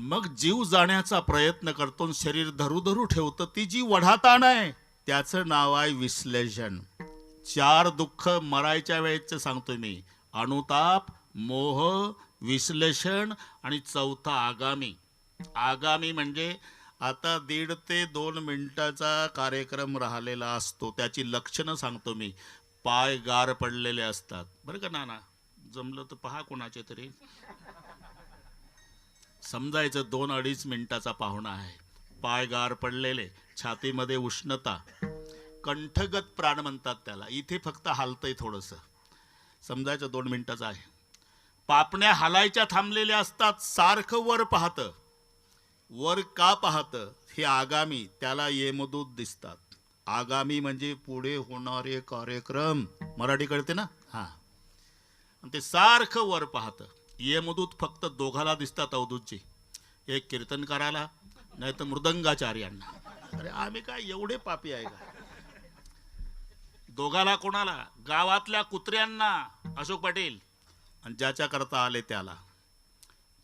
मग जीव जाण्याचा प्रयत्न करतो, शरीर धरू धरू ठेवतं, ती जी वढाताण आहे त्याचं नाव आहे विश्लेषण. 4 दुःख मरायच्या वेळेचं सांगतोय मी: अनुताप, मोह, विश्लेषण आणि चौथा आगामी. आगामी म्हणजे आता 1.5 ते 2 मिनिटाचा कार्यक्रम राहिलेला असतो, त्याची लक्षणं सांगतो मी. पाय गार पडलेले असतात, बरं का नाना, जमलं तर पहा कोणाचे तरी. समजायचं 2-2.5 मिनिटाचा पाहुणा आहे, पाय गार पडलेले, छातीमध्ये उष्णता, कंठगत प्राण म्हणतात त्याला, इथे फक्त हालतंय थोडंसं, समजायचं 2 मिनिटाचं आहे. पापण्या हालायच्या थांबलेल्या असतात, सारखं वर पाहतं. वर का पाहतं? हे आगामी, त्याला यमदूत दिसतात. आगामी म्हणजे पुढे होणारे कार्यक्रम, मराठी कळते ना? हा. आणि ते सारखं वर पाहतं. यमदूत फक्त दोघाला दिसतात अवधूतजी, एक कीर्तनकाराला, नाही तर मृदंगाचार्यांना. अरे आम्ही काय एवढे पापी आहे का? दोघाला कोणाला? गावातल्या कुत्र्यांना, अशोक पाटील, आणि ज्याच्या करता आले त्याला.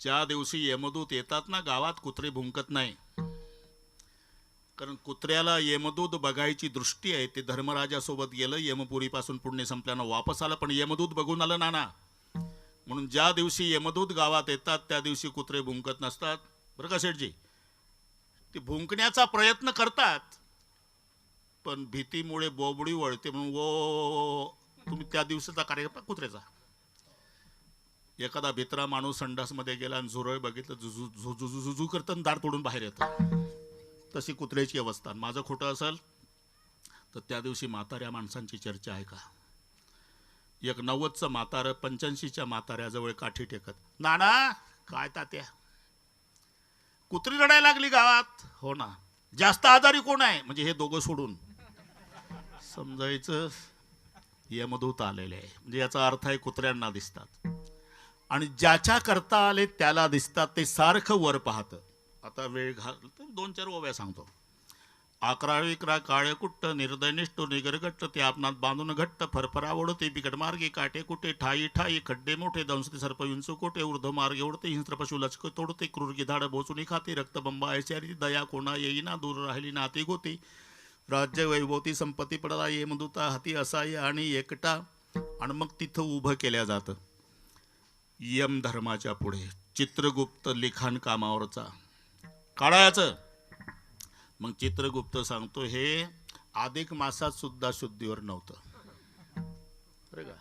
ज्या दिवशी यमदूत येतात ना, गावात कुत्रे भुंकत नाही, कारण कुत्र्याला यमदूत बघायची दृष्टी आहे. ते धर्मराजासोबत गेलं, यमपुरीपासून पुण्य संपल्यानं वापस आलं, पण यमदूत बघून आलं नाना. म्हणून ज्या दिवशी यमदूत गावात येतात त्या दिवशी कुत्रे भुंकत नसतात, बरं का शेठजी. ते भुंकण्याचा प्रयत्न करतात, पण भीतीमुळे बोबडी वळते, म्हणून वो तुम्ही त्या दिवसाचा कार्यक्रम कुत्र्याचा. एखादा भित्रा माणूस संडासमध्ये गेला आणि झुरळ बघितलं, झुझू करतं, दार तोडून बाहेर येतं. तशी कुत्र्याची अवस्था. माझं खोटं असेल तर त्या दिवशी म्हाताऱ्या माणसांची चर्चा आहे का? एक 90चं म्हातारं 85च्या म्हाताऱ्याजवळ काठी टेकत, नाना काय तात्या, कुत्री रडायला लागली गावात. हो ना. जास्त आजारी कोण आहे? म्हणजे हे दोघं सोडून. समजायचं यमदूत आलेले आहे, म्हणजे याचा अर्थ आहे कुत्र्यांना दिसतात, आणि ज्याच्या करता आले त्याला दिसतात. ते सारखं वर पाहतं. आता वेळ घाल, 2-4 ओव्या सांगतो. 11 काळे कुट्ट, निर्दयनिष्ठ निगरगट्ट, ते आपणात बांधून घट्ट, फरफरा ओढते बिकट मार्गे, काटे कुटे, ठाई ठाई, खड्डे मोठे, दंसते सर्प विंचू कोटे, ऊर्ध्व मार्गे ओढते, हिंस्र पशु लचक तोडते, क्रूर गिधाड बोचून खाते, रक्तबंबा ऐशारी, दया कोणा येईना, दूर राहिली नाती गोती, राज्य वैभवती संपत्ती पडला यमदूता हाती असाई आणि एकटा. आणि मग तिथं उभं केल्या जातं यम धर्माच्या पुढे. चित्रगुप्त लिखाण कामावरचा काढायचं. मग चित्रगुप्त सांगतो, हे अधिक मासात सुद्धा शुद्धीवर नव्हतं, बरं का.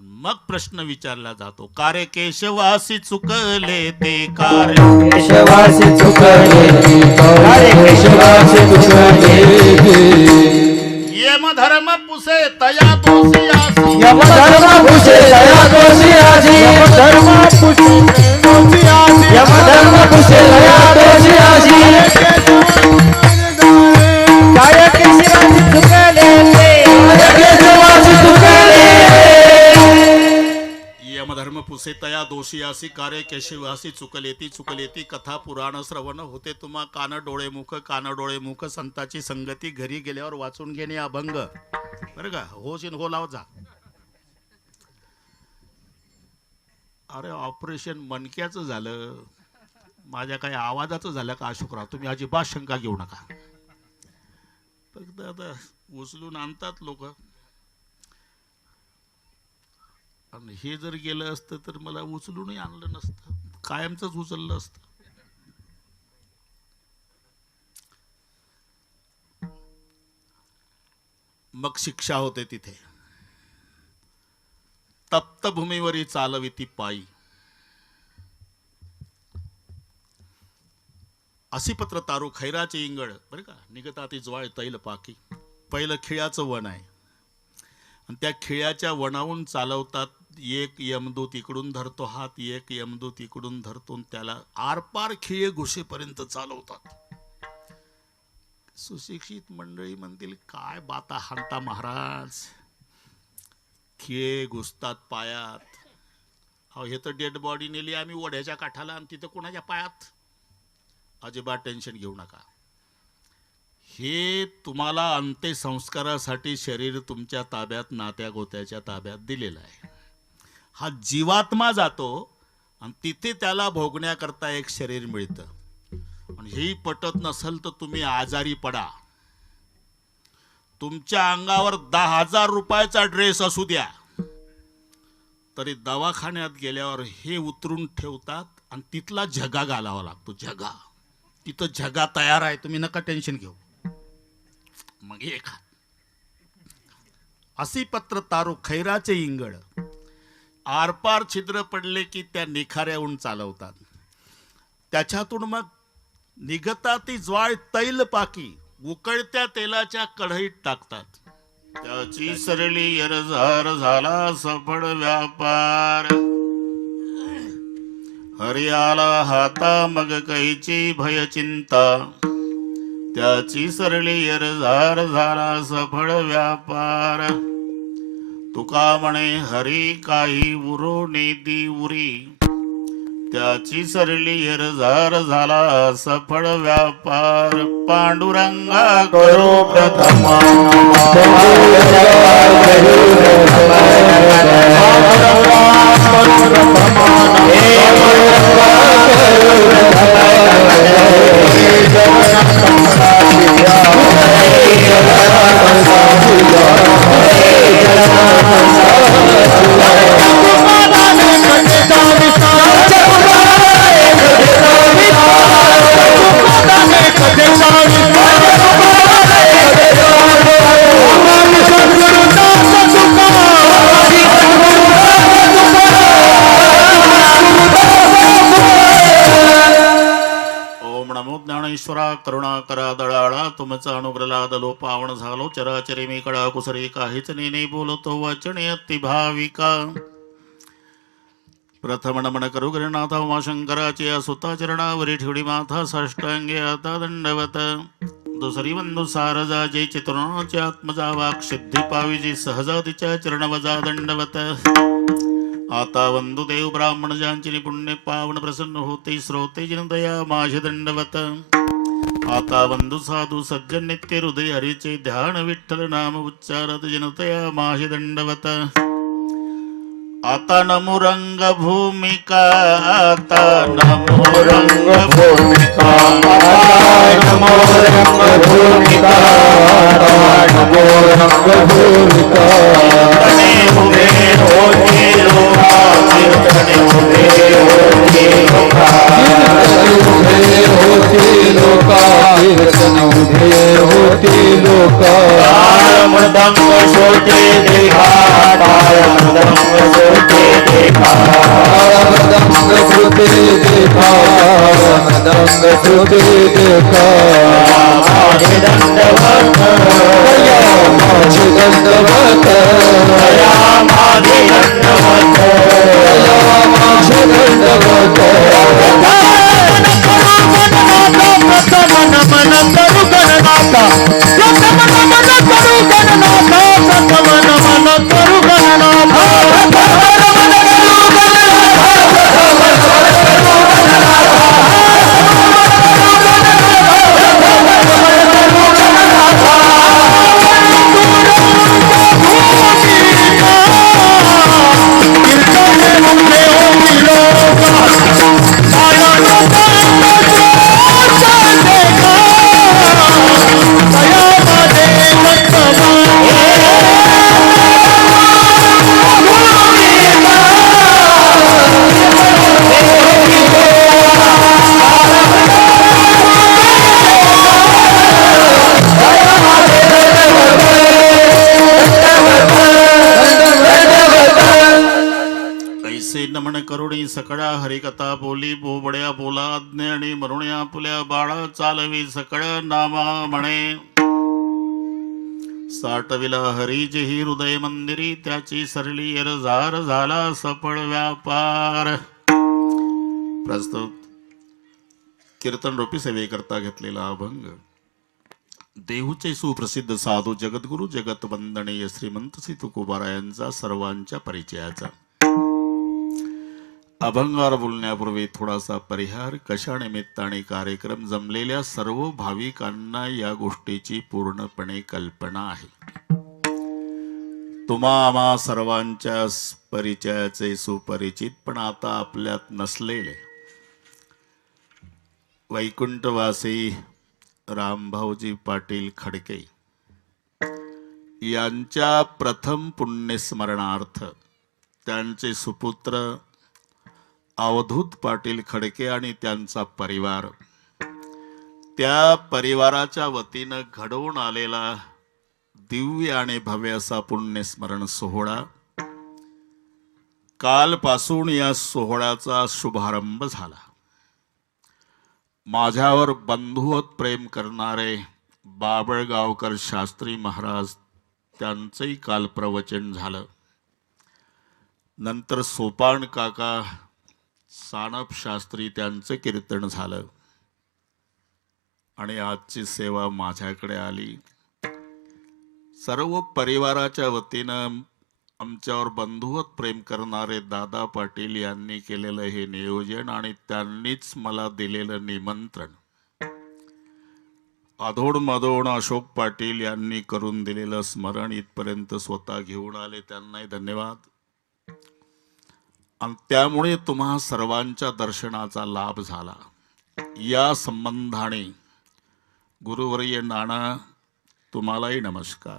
मग प्रश्न विचारला जातो, कार्य केशवासी चुकले ते, कार्य केशवासी चुकले, कार्य केशवासी चुकले. यम धर्म पुसे तया दोषी आसी, यम धर्म पुसे तया दोषी आसी, यम धर्म पुसे दोषी आसी, यम धर्म पुसे तया दोषी आसी. कार्य केशवासी चुकले ते, कार्य केशवासी चुकले. यमधर्म पुसे तया दोषी आसी, कार्य केशवासी चुकलेती. चुकलेती कथा पुराण श्रवण होते तुम्हा, कान डोळे मुख, संताची संगती, घरी गेल्यावर वाचून घेणे अभंग, बरं का. होशीन हो लाव जा. अरे ऑपरेशन मणक्याचं झालं, माझ्या काही आवाजाचं झालं का अशोकराव? तुम्ही अजिबात शंका घेऊ नका. फक्त आता उचलून आणतात लोक, आणि हे जर गेलं असतं तर मला उचलूनही आणलं नसतं, कायमचंच उचललं असतं. मग शिक्षा होते तिथे. तप्त भूमीवरी चालविती पायी, असी पत्र तारू खैराचे इंगळ, बरं का. निगताती ज्वाळ तैल पाकी. पहिलं खिळ्याचं वन आहे, आणि त्या खिळ्याच्या वनावून चालवतात. एक यमदूत इकडून धरतो हात, एक यमदूत इकडून धरतो, त्याला आरपार खिळे घुसेपर्यंत चालवतात. सुशिक्षित मंडळी म्हणतील, काय बाता हाणता महाराज, खिळे घुसतात पायात. अहो हे तर डेड बॉडी नेली आम्ही ओढ्याच्या काठाला, आणि तिथं कोणाच्या पायात. अजिबात टेन्शन घेऊ नका. हे तुम्हाला अंत्यसंस्कारासाठी शरीर तुमच्या ताब्यात, नात्या गोत्याच्या ताब्यात दिलेलं आहे. हा जीवात्मा जातो, आणि तिथे त्याला भोगण्याकरता एक शरीर मिळतं. आणि हेही पटत नसेल तर तुम्ही आजारी पडा, तुमच्या अंगावर 10,000 रुपयाचा ड्रेस असू द्या, तरी दवाखान्यात गेल्यावर हे उतरून ठेवतात आणि तिथला झगा घालावा लागतो. झगा तिथं झगा तयार आहे, तुम्ही नका टेन्शन घेऊ. मग हे खा. असी पत्र तारू खैराचे इंगळ, आरपार छिद्र पडले की त्या निखाऱ्याहून चालवतात. त्याच्यातून मग निघता ती ज्वाळ तैल पाकी उकळत्या तेलाच्या कढईत टाकतात. त्याची सरली यरझार झाला सफळ व्यापार. हरियाला हाता मग कैची भय चिंता. त्याची सरली यरझार झाला सफळ व्यापार. तुका म्हणे हरी काही उरो नेदी उरी. त्याची सरली यरझार झाला सफळ व्यापार. पांडुरंगा करो प्रथम करुणा करा दळाळा. तुमचा अनुग्रह लादलो पावन झालो. चराचरी मी कळा कुसरी काहीच नेने बोलतो वचने अति भाविका. प्रथम नमन करू गणनाथा उमाशंकराचे सुता चरणावरी ठेवडी माथा साष्टांगे आता दंडवत. दुसरी बंधू सारजा जे चित्रुणाचे आत्मजा वाक सिद्धी पाविजी सहजा तिच्या चरणवजा दंडवत. आता वंदुदेव ब्राह्मण ज्यांची पुण्य पावन प्रसन्न होते श्रोते जनदया माझे दंडवत. आता वंदु साधू सज्जन नित्य हृदय हरीचे ध्यान विठ्ठल नाम उच्चारत जनतया माझे दंडवत. आता नमो रंग भूमिका. आता नमो रंग भूमिका. नमो रंग भूमिका. नमो रंग भूमिका. तने उभे होते लोका. तने उभे होते लोका. कीर्तन उभे होती लोका. मृदंग शोटे देखा. मृदंग शोटे देखा. मृदंग श्रुते देखा. मृदंग श्रुते देखा. माझे दंडवत. माझे दंडवत. माझे दंडवत. माझे दंडवत. मन करू गणनाथा. मन करू गणनाथा. मन करू गणनाथा. नमन करुणी सकळा हरिकथा बोली बोबड्या बोला ज्ञानी मरुण्या पुल्या बाळा चालवी सकळ नामा म्हणे. साठविला हरिजेही हृदय मंदिरी. त्याची सरली यरझार झाला सफळ व्यापार. प्रस्तुत कीर्तन रूपी सेवेकरता घेतलेला अभंग देहूचे सुप्रसिद्ध साधू जगद्गुरु जगत वंदनीय श्रीमंत श्री तुकोबारायांचा सर्वांच्या परिचयाचा. अभंगावर बोलण्यापूर्वी थोडासा परिहार. कशा निमित्ताने कार्यक्रम जमलेल्या सर्व भाविकांना या गोष्टीची पूर्णपणे कल्पना आहे. तुम्हा आम्हा सर्वांच्या परिचयाचे सुपरिचित पण आता आपल्यात नसलेले वैकुंठवासी रामभाऊजी पाटील खडके यांच्या प्रथम पुण्यस्मरणार्थ त्यांचे सुपुत्र अवधूत पाटील खडके आणि त्यांचा परिवार, त्या परिवाराच्या वतीनं घडवून आलेला दिव्य आणि भव्य असा पुण्यस्मरण सोहळा, कालपासून या सोहळ्याचा शुभारंभ झाला. माझ्यावर बंधुवत प्रेम करणारे बाबळगावकर शास्त्री महाराज त्यांचंही काल प्रवचन झालं. नंतर सोपान काका सानप शास्त्री त्यांचं कीर्तन झालं आणि आजची सेवा माझ्याकडे आली. सर्व परिवाराच्या वतीनं आमच्यावर बंधुवत प्रेम करणारे दादा पाटील यांनी केलेलं हे नियोजन आणि त्यांनीच मला दिलेलं निमंत्रण, अधोड मधोड अशोक पाटील यांनी करून दिलेलं स्मरण इथपर्यंत स्वतः घेऊन आले, त्यांनाही धन्यवाद. आणि त्यामुळे तुम्हा सर्वांच्या दर्शनाचा लाभ झाला. या संबंधाने गुरुवर्य नाना तुम्हालाही नमस्कार.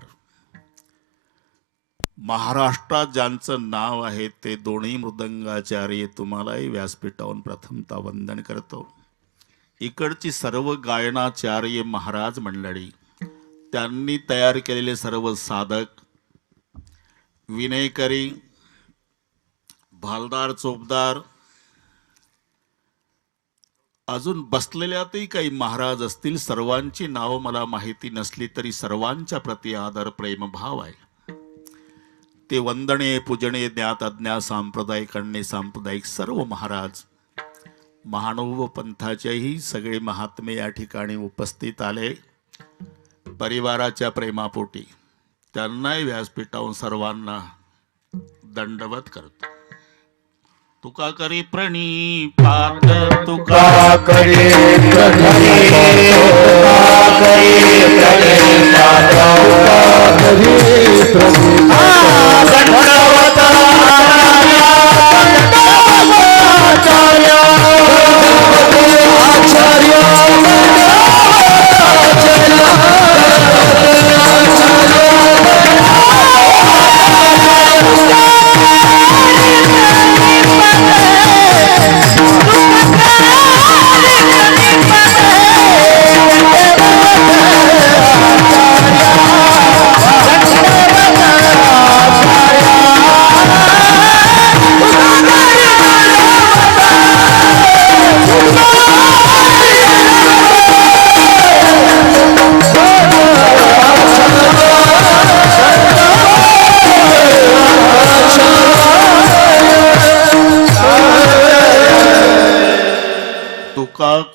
महाराष्ट्रात ज्यांचं नाव आहे ते दोन्ही मृदंगाचार्य तुम्हालाही व्यासपीठावरून प्रथमतः वंदन करतो. इकडची सर्व गायनाचार्य महाराज मंडळी, त्यांनी तयार केलेले सर्व साधक, विनयकरी, भालदार, चोपदार, अजून बसलेल्यातही काही महाराज असतील, सर्वांची नावं मला माहिती नसली तरी सर्वांच्या प्रति आदर प्रेमभाव आहे. ते वंदणे पूजणे ज्ञात अज्ञात सांप्रदायिक आणि सांप्रदायिक सर्व महाराज, महानुभाव पंथाचेही सगळे महात्मे या ठिकाणी उपस्थित आले. परिवाराच्या प्रेमापोटी त्यांनाही व्यासपीठावरून सर्वांना दंडवत करतो. तुका करी प्रणिपात, तुका करी प्रणिपात, तुका करी प्रणिपात, तुका करी प्रणिपात. दंडवत आचार्य, आचार्य,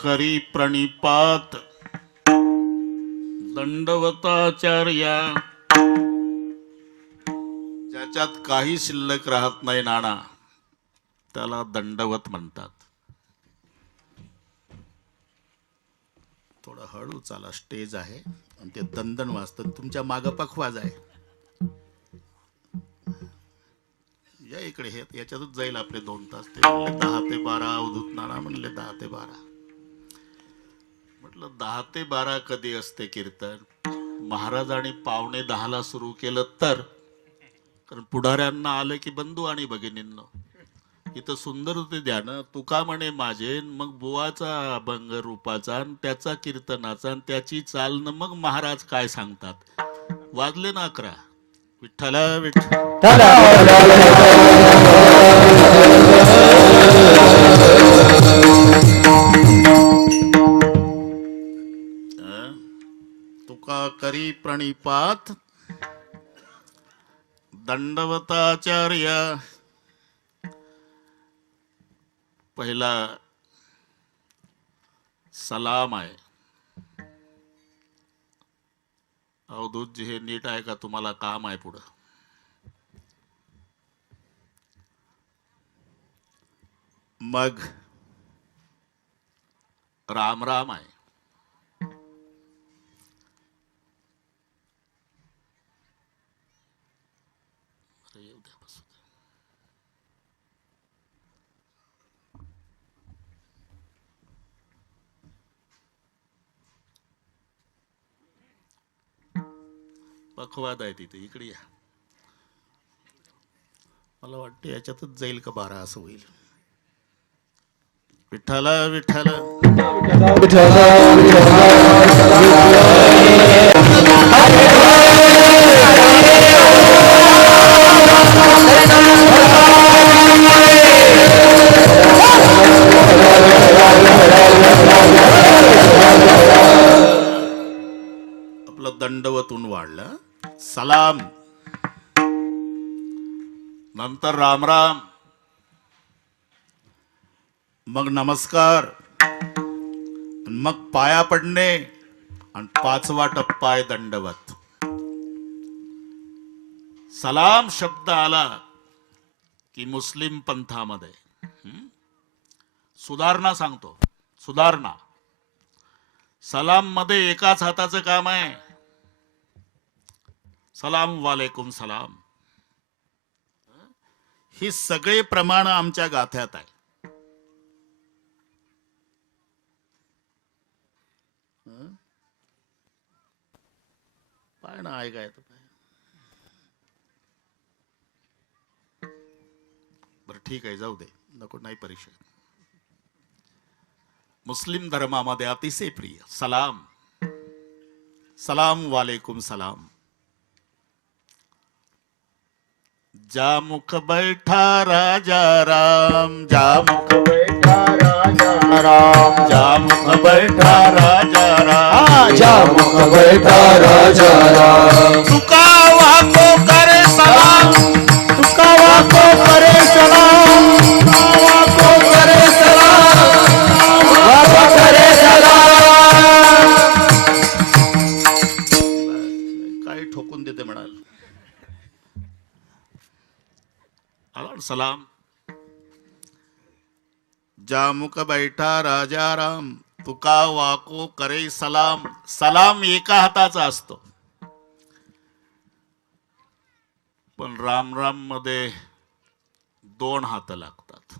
करी प्रणिपात, दंडवताचार्य. ज्याच्यात काही शिल्लक राहत नाही नाना, त्याला दंडवत म्हणतात. थोडं हळू चाला, स्टेज आहे आणि ते दंदन वाजतं, तुमच्या माग पखवाज आहे. या इकडे, हे याच्यातच जाईल आपले 2 तास. ते म्हणले 10 ते 12, अवधूत नाना म्हणले 10 ते 12. म्हटलं 10 ते 12 कधी असते कीर्तन? महाराजांनी 9:45 सुरू केलं तर, कारण पुढाऱ्यांना आलं की बंधू आणि भगिनींनो, इथं सुंदर होते ध्यान. तुका म्हणे माझे, मग बुवाचा अभंग रूपाचा, त्याचा कीर्तनाचा, त्याची चाल, मग महाराज काय सांगतात. वाजले ना 11. विठ्ठला विठ्ठल. तुका करी प्रणिपात, दंडवताचार्य. पहिला सलाम आहे. अवधूतजी हे नीट आहे का? तुम्हाला काम आहे पुढं. मग राम राम आहे. पखवाद आहे तिथे, इकडे या. मला वाटतं याच्यातच जाईल का 12 असं होईल. विठ्ठल विठ्ठल. आपलं दंडवतून वाढलं. सलाम, नंतर राम राम, मग नमस्कार, मग पाया पडणे, आणि 5वा टप्पा आहे दंडवत. सलाम शब्द आला की मुस्लिम पंथामध्ये सुधारणा सांगतो. सुधारणा. सलाम मध्ये एकाच हाताचं काम आहे. सलाम वालेकुम सलाम. ही सगळे प्रमाण आमच्या गाथ्यात आहे. पाय ना ऐकाय तर पाय. बरं ठीक आहे, जाऊ दे, नको, नाही परीक्षा. मुस्लिम धर्मामध्ये अतिशय प्रिय सलाम. सलाम वालेकुम सलाम. जा मुख बैठा राजा राम, जा मुख बैठा राजा राम, जा मुख बैठा राजा राम, जा मुख बैठा राजा राम. तुका वाको करे सलाम, तुका वाको करे सलाम, वाको करे सलाम, वाको करे सलाम. काय ठोकून देते म्हणाल. सलाम. जा मुख बैठा राजा राम, तुका वाको करे सलाम. सलाम एका हाताचा असतो, पण राम राम मध्ये 2 हात लागतात.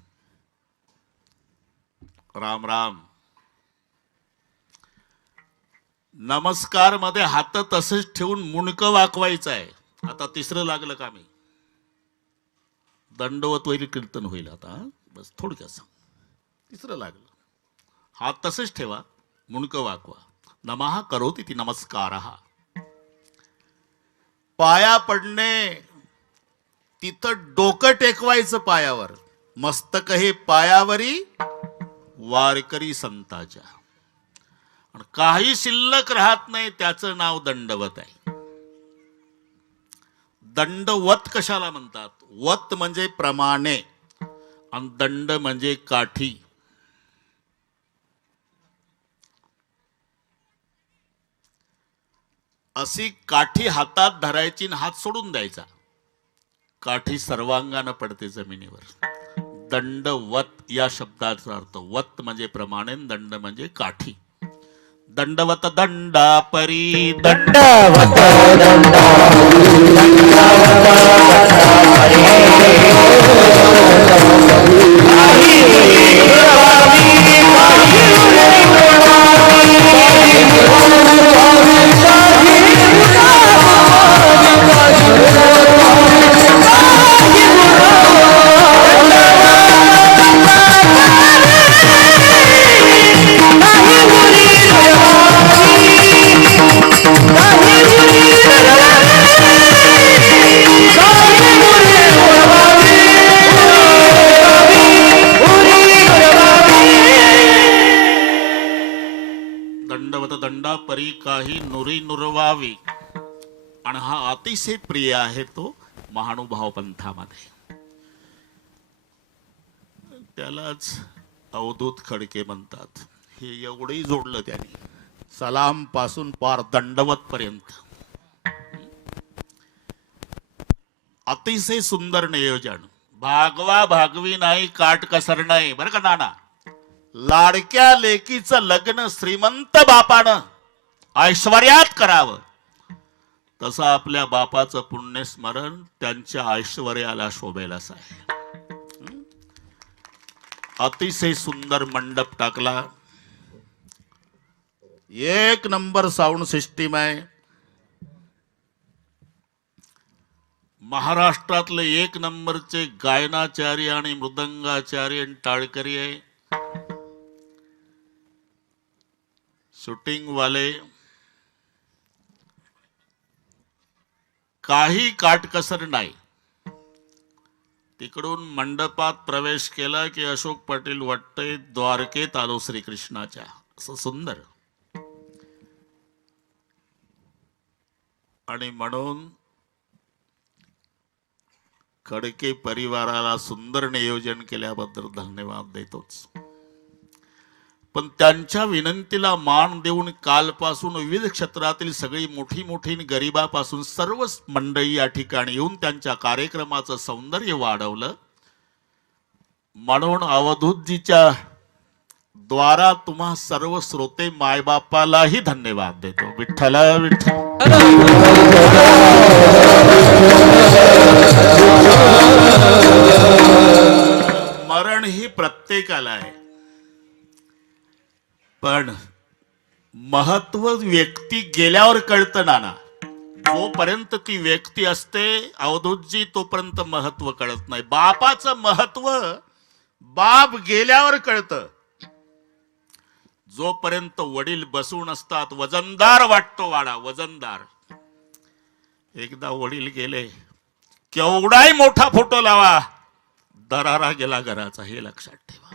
राम राम. नमस्कार मध्ये हात तसंच ठेवून मुंडकं वाकवायचं आहे. आता 3रं लागलं का मी. दंडवत होईल, कीर्तन होईल. आता बस थोडक्यात सांग. 3रं लागलं. हात तसंच ठेवा, मुंडकं वाकवा. नमः करोति ती नमस्कारः. पाया पडणे, तिथं डोकं टेकवायचं पायावर. मस्तक हे पायावरी वारकरी संताच्या. आणि काही शिल्लक राहत नाही, त्याचं नाव दंडवत आहे. दंडवत कशाला म्हणतात. वत म्हणजे प्रमाणे, आणि दंड म्हणजे काठी. अशी काठी हातात धरायची आणि हात सोडून द्यायचा. काठी सर्वांगानं पडते जमिनीवर. दंडवत या शब्दाचा अर्थ. वत म्हणजे प्रमाणे, दंड म्हणजे काठी. दंडवत दंडा परी दंडवत दंडा दंडा परी काही नुरी नुरवावी. आणि हा अतिशय प्रिय आहे तो महानुभाव पंथामध्ये. त्यालाच अवधूत खडके म्हणतात. हे एवढंही जोडलं त्याने, सलाम पासून पार दंडवत पर्यंत. अतिशय सुंदर नियोजन. भागवा भागवी नाही, काट कसर नाही. बरं का नाना. लाडक्या लेकीचं लग्न श्रीमंत बापानं ऐश्वर्यात करावं, तसं आपल्या बापाचं पुण्यस्मरण त्यांच्या ऐश्वर्याला शोभेल असं आहे. अतिशय सुंदर मंडप टाकला. 1 नंबर साऊंड सिस्टीम आहे. महाराष्ट्रातले एक नंबरचे गायनाचार्य आणि मृदंगाचार्य आणि टाळकरी आहे. शूटिंग वाले काही काटकसर नाही. तिकडून मंडपात प्रवेश केला की अशोक पाटील वाटतंय द्वारकेत आलो श्रीकृष्णाच्या, असं सुंदर. आणि म्हणून खडके परिवाराला सुंदर नियोजन केल्याबद्दल धन्यवाद देतोच. पण त्यांच्या विनंतीला मान देऊन कालपासून विविध क्षेत्रातील सगळी मोठी मोठी गरिबापासून सर्व मंडळी या ठिकाणी येऊन त्यांच्या कार्यक्रमाचं सौंदर्य वाढवलं. म्हणून अवधूतजीच्या द्वारा तुम्हा सर्व श्रोते मायबापालाही धन्यवाद देतो. विठ्ठल विठ्ठल. मरण ही प्रत्येकाला आहे, पण महत्व व्यक्ती गेल्यावर कळतं नाना. जोपर्यंत ती व्यक्ती असते अवधूतजी तोपर्यंत महत्व कळत नाही. बापाचं महत्व बाप गेल्यावर कळतं. जोपर्यंत वडील बसून असतात वजनदार वाटतो वाडा, वजनदार. एकदा वडील गेले, केवढाही मोठा फोटो लावा, दरारा गेला घराचा, हे लक्षात ठेवा.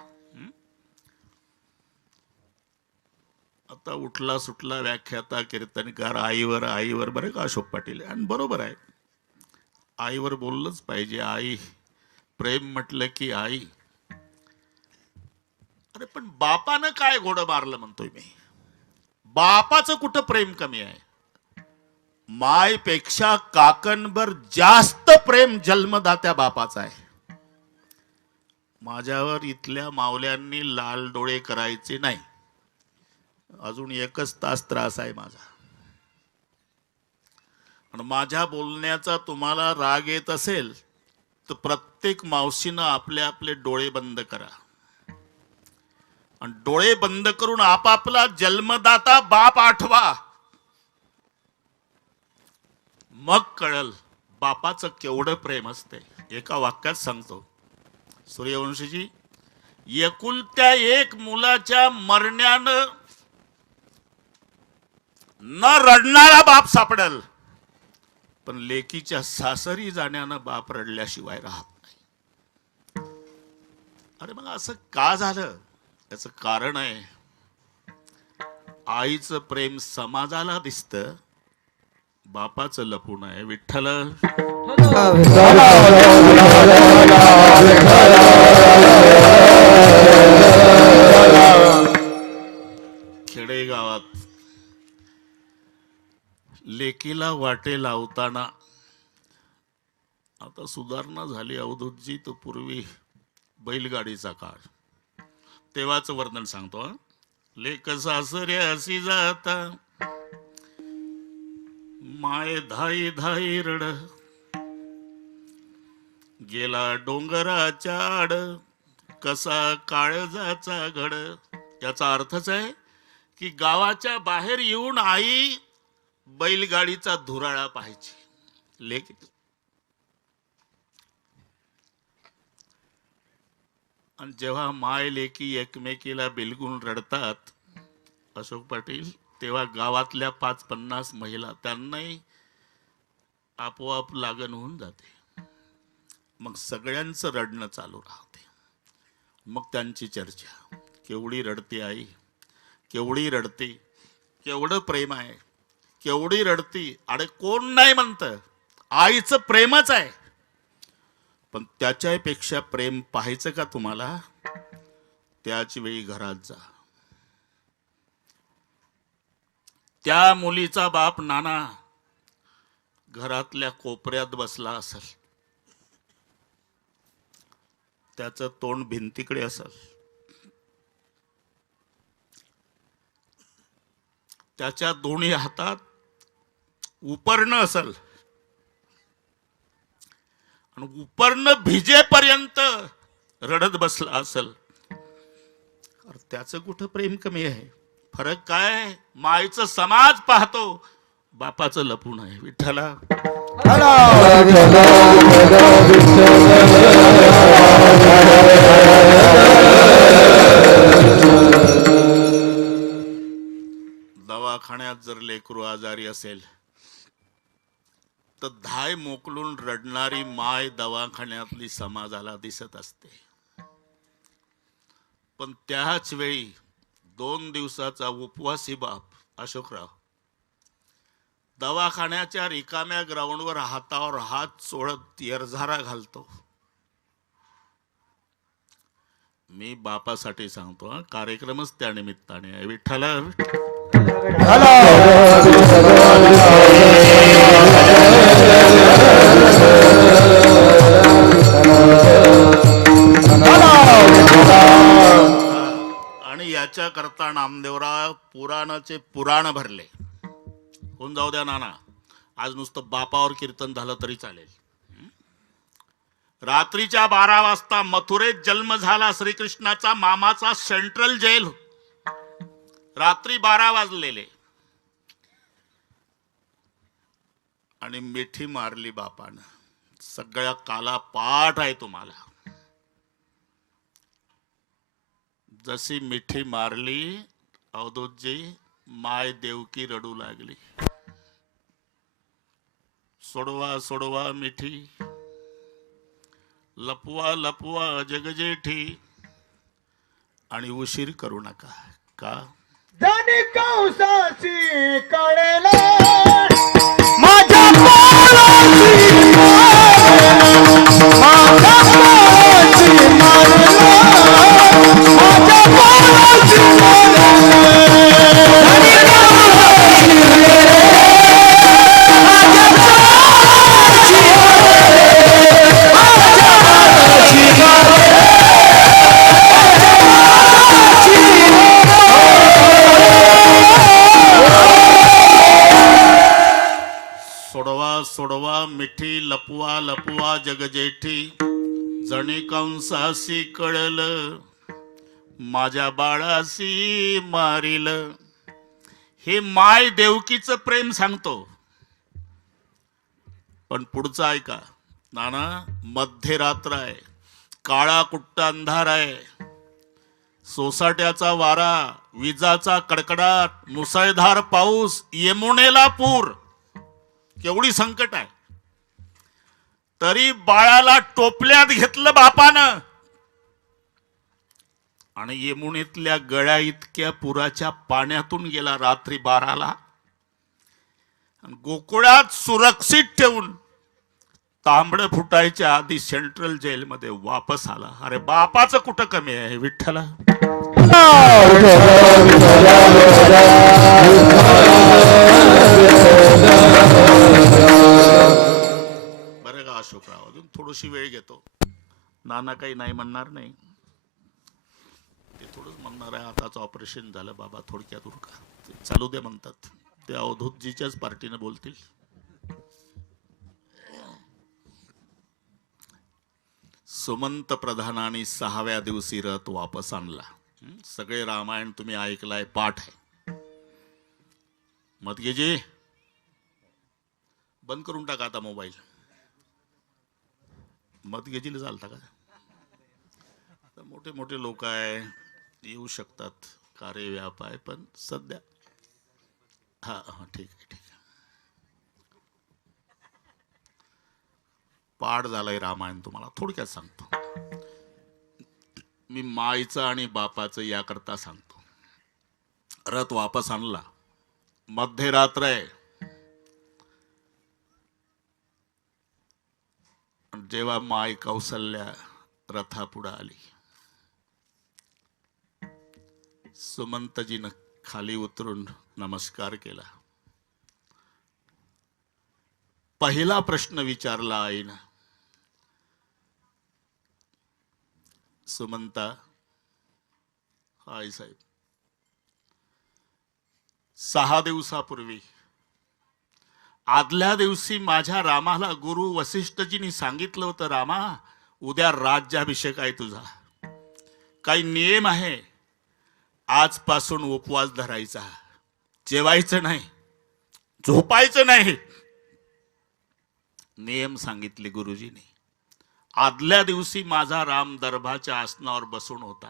आता उठला सुटला व्याख्याता कीर्तनकार आईवर आईवर, बरं का अशोक पाटील, आणि बरोबर आहे, आईवर बोललंच पाहिजे. आई प्रेम म्हटलं की आई. अरे पण बापानं काय घोडं मारलं म्हणतोय मी. बापाचं कुठं प्रेम कमी आहे. मायपेक्षा काकणभर जास्त प्रेम जन्मदात्या बापाचं आहे. माझ्यावर इथल्या मावल्यांनी लाल डोळे करायचे नाही. अजून 1 तास त्रास आहे माझा. आणि माझ्या बोलण्याचा तुम्हाला राग येत असेल तर प्रत्येक मावशीनं आपले आपले डोळे बंद करा आणि डोळे बंद करून आपापला जन्मदाता बाप आठवा. मग कळल बापाचं केवढं प्रेम असते. एका वाक्यात सांगतो सूर्यवंशीजी, एकुलत्या एक मुलाच्या मरण्यानं न रडणारा बाप सापडेल, पण लेकीच्या सासरी जाण्यानं बाप रडल्याशिवाय राहत नाही. अरे मग असं का झालं? याचं कारण आहे, आईचं प्रेम समाजाला दिसतं, बापाचं लपून आहे. विठ्ठल. खेडेगावात लेकीला वाटे लावताना आता सुधारणा झाली अवधूतजी. तो पूर्वी बैलगाडीचा काळ, तेव्हाचं वर्णन सांगतो. लेक सासरे असी जाता माय धाई धाई रड, गेला डोंगराच्या आड कसा काळजाचा घड. याचा अर्थच आहे की गावाच्या बाहेर येऊन आई बैलगाडीचा धुराळा पाहायची. लेक आणि जेव्हा माय लेकी एकमेकीला बिलगून रडतात अशोक पाटील, तेव्हा गावातल्या 5-50 महिला त्यांनाही आपोआप लागण होऊन जाते. मग सगळ्यांचं रडणं चालू राहते. मग त्यांची चर्चा, केवढी रडते आई, केवढी रडते, केवढं प्रेम आहे, केवढी रडती. अरे कोण नाही म्हणतं, आईचं प्रेमच आहे. पण त्याच्यापेक्षा प्रेम पाहायचं का तुम्हाला? त्याच वेळी घरात जा. त्या मुलीचा बाप नाना घरातल्या कोपऱ्यात बसला असेल, त्याचं तोंड भिंतीकडे असेल, त्याच्या दोन्ही हातात उपरणं असेल आणि उपरणं भिजेपर्यंत रडत बसला असेल. त्याचं कुठं प्रेम कमी आहे? फरक काय? मायचं समाज पाहतो, बापाचं लपून आहे. विठ्ठला. दवाखान्यात जर लेकरू आजारी असेल तर धाय मोकलून रडणारी माय दवाखान्यातली समाजाला दिसत असते. पण त्याच वेळी 2 दिवसाचा उपवासी बाप अशोकराव दवाखान्याच्या रिकाम्या ग्राउंडवर हातावर हात चोळत यरझारा घालतो. मी बापासाठी सांगतो हा, कार्यक्रमच त्या निमित्ताने आहे. विठ्ठला आणि याच्या करता नामदेवराव पुराणाचे पुराण भरले. होऊन जाऊ द्या नाना, आज नुसतं बापावर कीर्तन झालं तरी चालेल. रात्रीच्या 12 वाजता मथुरेत जन्म झाला श्रीकृष्णाचा मामाचा सेंट्रल जेल. रात्री 12 वाजलेले आणि मिठी मारली बापानं. सगळ्या काला पाठ आहे तुम्हाला. जशी मिठी मारली अवधूतजी, माय देवकी रडू लागली. सोडवा सोडवा मिठी, लपवा लपवा जगजेठी, आणि उशीर करू नका. का जनी कौसाची कळेला माझ्या पोराची माझ्या पोराची मारला माझ्या पोराची सोडवा मिठी, लपवा लपवा जगजेठी, जणी कंसासी कळल माझ्या बाळासी मारिल. हे माय देवकीचं प्रेम सांगतो. पण पुढचं ऐका नाना. मध्यरात्र आहे, काळा कुट्टा अंधार आहे, सोसाट्याचा वारा, विजाचा कडकडाट, मुसळधार पाऊस, यमुनेला पूर, केवढी संकट आहे. तरी बाळाला टोपल्यात घेतलं बापानं आणि यमुनेतल्या गळ्या इतक्या पुराच्या पाण्यातून गेला रात्री 12ला. गोकुळात सुरक्षित ठेवून तांबड फुटायच्या आधी सेंट्रल जेल मध्ये वापस आला. अरे बापाचं कुठं कमी आहे विठ्ठला. बरं का अशोकराव, अजून थोडीशी वेळ घेतो. नाना काही नाही म्हणणार नाही, ते थोडंच म्हणणार आहे. आताच ऑपरेशन झालं बाबा, थोडक्यात उरका. ते चालू दे म्हणतात. ते अवधूतजीच्याच पार्टीने बोलतील. सुमंत प्रधानाने 6व्या दिवशी रथ वापस आणला. सगळे रामायण तुम्ही ऐकलाय, पाठ आहे. मदगेजी बंद करून टाका आता मोबाईल. मदगेजीला चालता का? मोठे मोठे लोक आहे, येऊ शकतात, कार्यव्याप आहे. पण सध्या हा हा ठीक आहे ठीक आहे. पाठ झालंय रामायण, तुम्हाला थोडक्यात सांगतो. मी माईचं आणि बापाचं याकरता सांगतो. रथ वापस आणला, मध्यरात्र आहे. जेव्हा माय कौसल्या रथापुढे आली, सुमंतजीनं खाली उतरून नमस्कार केला. पहिला प्रश्न विचारला आईनं, सुमंता, आई साहेब, 6 दिवसापूर्वी आदल्या दिवशी माझ्या रामाला गुरु वसिष्ठजींनी सांगितलं होतं, रामा उद्या राज्याभिषेक आहे तुझा, काही नियम आहे, आजपासून उपवास धरायचा, जेवायचं नाही, झोपायचं नाही. नियम सांगितले गुरुजींनी. आदल्या दिवशी माझा राम दर्भाच्या आसनावर बसून होता,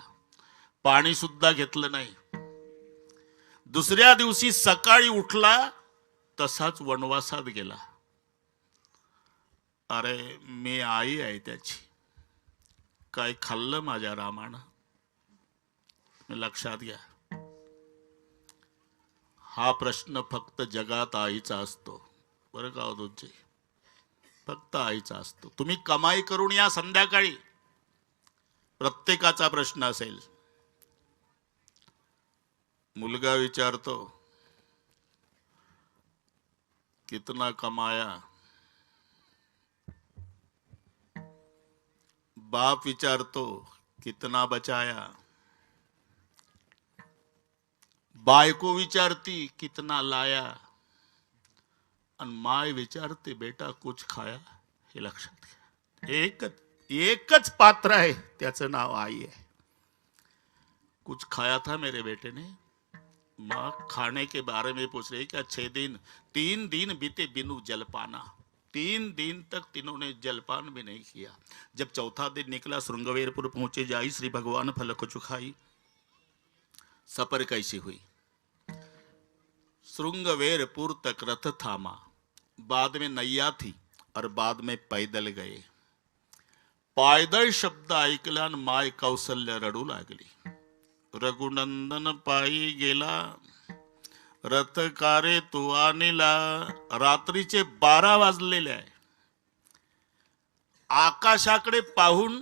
पाणी सुद्धा घेतलं नाही. दुसऱ्या दिवशी सकाळी उठला तसाच वनवासात गेला. अरे मी आई आहे त्याची, काय खाल्लं माझ्या रामानं? लक्षात घ्या, हा प्रश्न फक्त जगात आईचा असतो बरं का अवधूतजी, फक्त आईचा असतो. तुम्ही कमाई करून या संध्याकाळी, प्रत्येकाचा प्रश्न असेल. मुलगा विचारतो कितना कमाया, बाप विचारतो कितना बचाया, बायको विचारती कितना लाया, आणि माय विचारते बेटा कुछ खाया. हे लक्षात घ्या, एकच पात्र आहे, त्याचं नाव आई आहे. कुछ खाया था मेरे बेटे ने. माँ खाने के बारे में पूछ रही, क्या 3 दिन बीते बिनु जलपाना. 3 दिन तक तीनों ने जलपान भी नहीं किया. जब चौथा दिन निकला, श्रृंगवेरपुर पहुंचे जाई, श्री भगवान फल को चुखाई. सफर कैसी हुई? श्रृंगवेरपुर तक रथ थामा, बाद में नैया थी और बाद में पैदल गए. पायदळ शब्द ऐकला आणि माय कौसल्य रडू लागली. रघुनंदन पायी गेला, रथ कारे तू आणिला. रात्रीचे 12 वाजलेले आहे. आकाशाकडे पाहून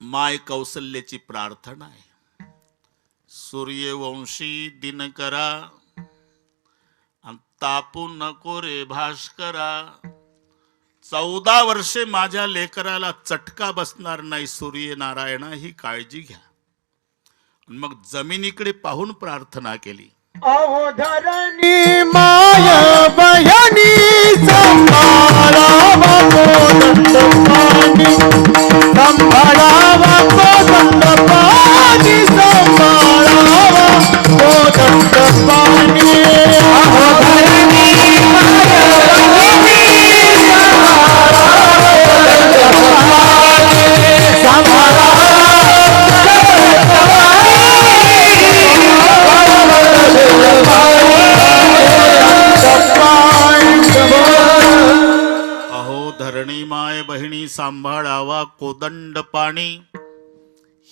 माय कौसल्याची प्रार्थना आहे, सूर्यवंशी दिनकरा, तापू नको रे भास्करा. 14 वर्षे माझ्या लेकराला चटका बसणार नाही, सूर्यनारायणा ही काळजी घ्या. मग जमिनीकडे पाहून प्रार्थना केली. अहो धरणी माय बहिणी सांभाळावा कोदंड पाणी, सांभाळावा कोदंड पाणी, सांभाळावा कोदंड पाणी. अहो धरणी माय बहिणी सांभाळावा कोदंड पाणी, सांभाळावा. धरणी माय बहिणी सांभाळावा कोदंड पाणी.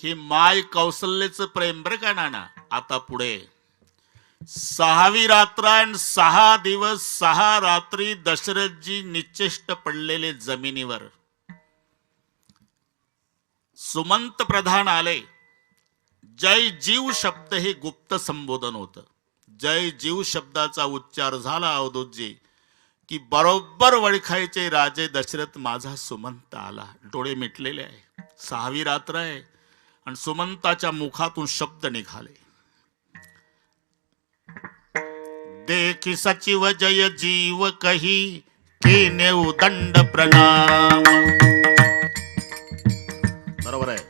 ही माय कौसल्याचं प्रेम बरं का नाना. आता पुढे 6वी रात्र आणि 6 दिवस 6 रात्री दशरथजी निश्चेष्ट पडलेले जमिनीवर. सुमंत प्रधान आले. जय जीव शब्द हे गुप्त संबोधन होतं. जय जीव शब्दाचा उच्चार झाला अवधूतजी की बरोबर ओळखायचे राजे दशरथ माझा सुमंत आला. डोळे मिटलेले आहे, 6वी रात्र आहे आणि सुमंताच्या मुखातून शब्द निघाले. देखी सचिव जय जीव कही, की नेऊ दंड प्रणाम. बरोबर आहे.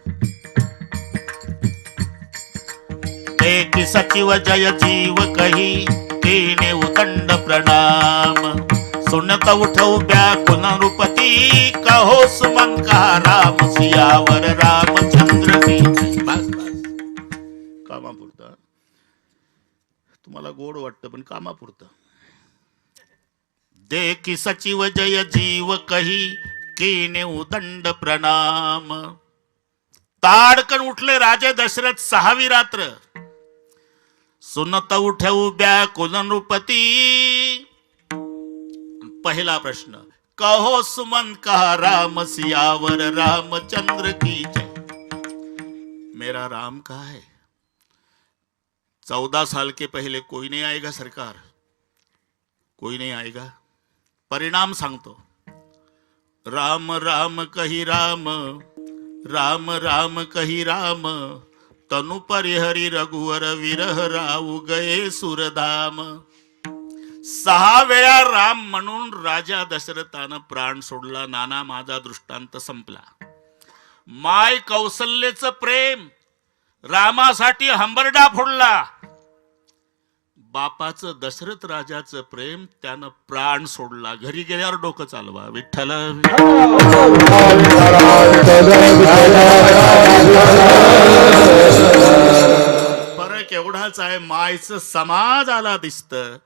देखी सचिव जय जीव कही, की नेऊ दंड प्रणाम. सुनत उठऊ व्याकुल नृपती, कहो सुमन कहा राम सियावर रामचंद्र की. बस बस, कामापुरतं. तुम्हाला गोड वाटतं पण कामापुरतं. देखी सचिव जय जीव कही, कीने उदंड प्रणाम. ताडकन उठले राजे दशरथ 6वी रात्र. सुनत उठऊ व्याकुल नृपती. पहिला प्रश्न, कहो सुमन कहा राम सियावर रामचंद्र की जय. मेरा राम कहा है? 14 साल के पहले कोई नहीं आएगा सरकार, कोई नहीं आएगा. परिणाम सांगतो. राम राम कही राम, राम राम कही राम. तनु परिहरी रघुवर विरह राहू गए सुरधाम. 6 वेळा राम म्हणून राजा दशरथानं प्राण सोडला. नाना माझा दृष्टांत संपला. माय कौसल्याचं प्रेम रामासाठी हंबरडा फोडला. बापाचं दशरथ राजाचं प्रेम त्यानं प्राण सोडला. घरी गेल्यावर डोकं चालवा विठ्ठल. फरक एवढाच आहे, मायचं समाजाला दिसतं,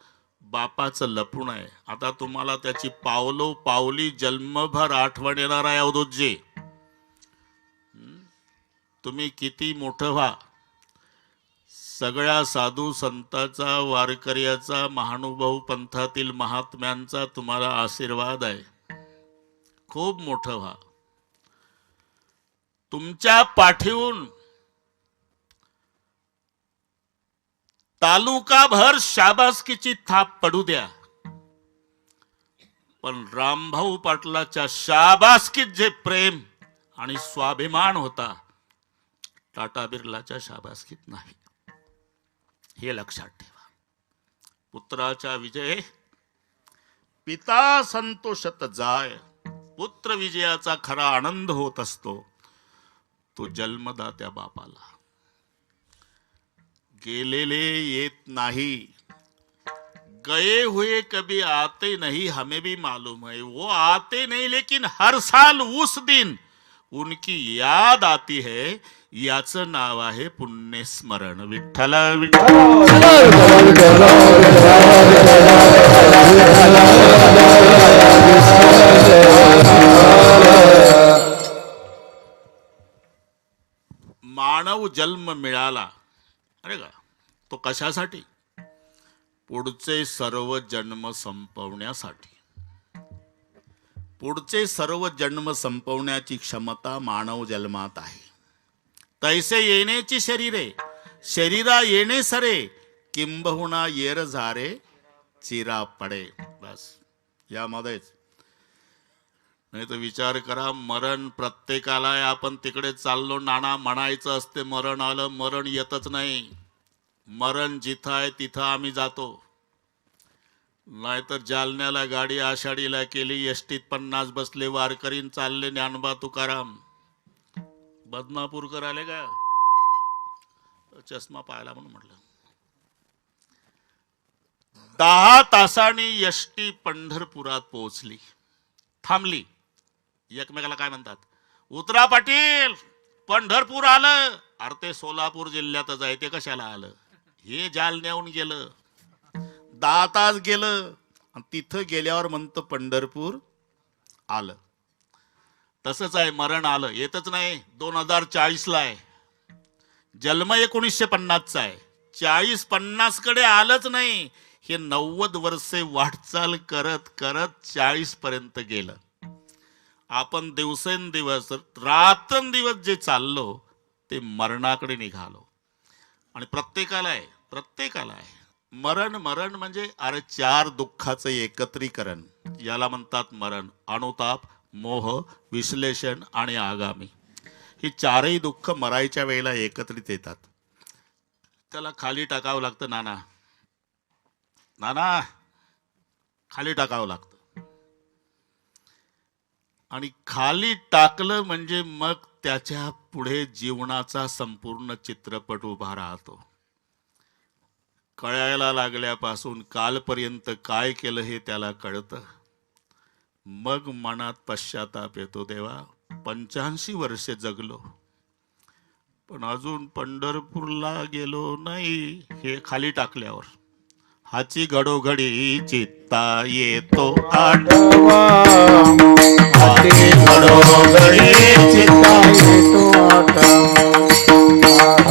बापाचं लपून आहे. आता तुम्हाला त्याची पावलो पावली जन्मभर आठवण येणार आहे अवधूतजी. तुम्ही किती मोठं व्हा, सगळ्या साधू संतांचा, वारकऱ्याचा, महानुभाव पंथातील महात्म्यांचा तुम्हाला आशीर्वाद आहे. खूप मोठं व्हा. तुमच्या पाठीहून तालुकाभर शाबासकीची थाप पडू द्या, पण रामभाऊ पाटलाच्या शाबासकीत जे प्रेम आणि स्वाभिमान होता, टाटा बिर्लाच्या शाबासकीत नाही. हे लक्षात ठेवा. पुत्राचा विजय पिता संतोषत जाय. पुत्र विजयाचा खरा आनंद होत असतो तो जन्मदात्या बापाला. गेलेले येत नाही, गए हुए कभी आते नहीं, हमें भी मालूम है. वो आते नहीं लेकिन हर साल उस दिन उनकी याद आती है. याचं नाव आहे पुण्यस्मरण. विठ्ठल मानव जन्म मिळाला, अरे का, तो कशासाठी? पुढचे सर्व जन्म संपवण्यासाठी. पुढचे सर्व जन्म संपवण्याची क्षमता मानव जन्मात आहे. तैसे येण्याची शरीरे, शरीरा येणे सरे, किंबहुना येर झारे चिरा पडे. बस यामध्येच. नाही तर विचार करा, मरण प्रत्येकाला आहे. आपण तिकडे चाललो, नाना म्हणायचं असते मरण आलं, मरण येतच नाही. मरण जिथं आहे तिथं आम्ही जातो. नाहीतर जालन्याला गाडी आषाढीला केली, एसटीत 50 बसले वारकरीन चालले ज्ञानबा तुकाराम. बदनापूरकर आले का, चष्मा पाहिला म्हणून म्हटलं. 10 तासांनी एसटी पंढरपुरात पोहोचली, थांबली. एकमेकाला काय म्हणतात, उतरा पाटील, पंढरपूर आलं. अरे ते सोलापूर जिल्ह्यातच आहे, ते कशाला आलं? हे जालन्याहून गेलं, 10 तास गेलं, आणि तिथं गेल्यावर म्हणतं पंढरपूर आलं. तसंच आहे, मरण आलं, येतच नाही. 2040 ला आहे, जन्म 1950 आहे, 40-50 कडे आलंच नाही. हे 90 वर्षे वाटचाल करत करत 40 पर्यंत गेलं. आपण दिवसेंदिवस रात्रंदिवस जे चाललो ते मरणाकडे निघालो. आणि प्रत्येकाला आहे मरण. मरण म्हणजे अरे 4 दुःखाचं एकत्रीकरण, याला म्हणतात मरण. अनुताप, मोह, विश्लेषण आणि आगामी. ही 4ही दुःख मरायच्या वेळेला एकत्रित येतात. त्याला खाली टाकावं लागतं. नाना खाली टाकावं लागतं. आणि खाली टाकलं म्हणजे मग त्याच्या पुढे जीवनाचा संपूर्ण चित्रपट उभा राहतो. कळायला लागल्यापासून कालपर्यंत काय केलं हे त्याला कळतं. मग मनात पश्चाताप येतो, देवा 85 वर्षे जगलो पण अजून पंढरपूरला गेलो नाही. हे खाली टाकल्यावर हाची घडोघडी चित्ता येतो आठवा. हाची घडोघडी चित्ता येतो आठवा.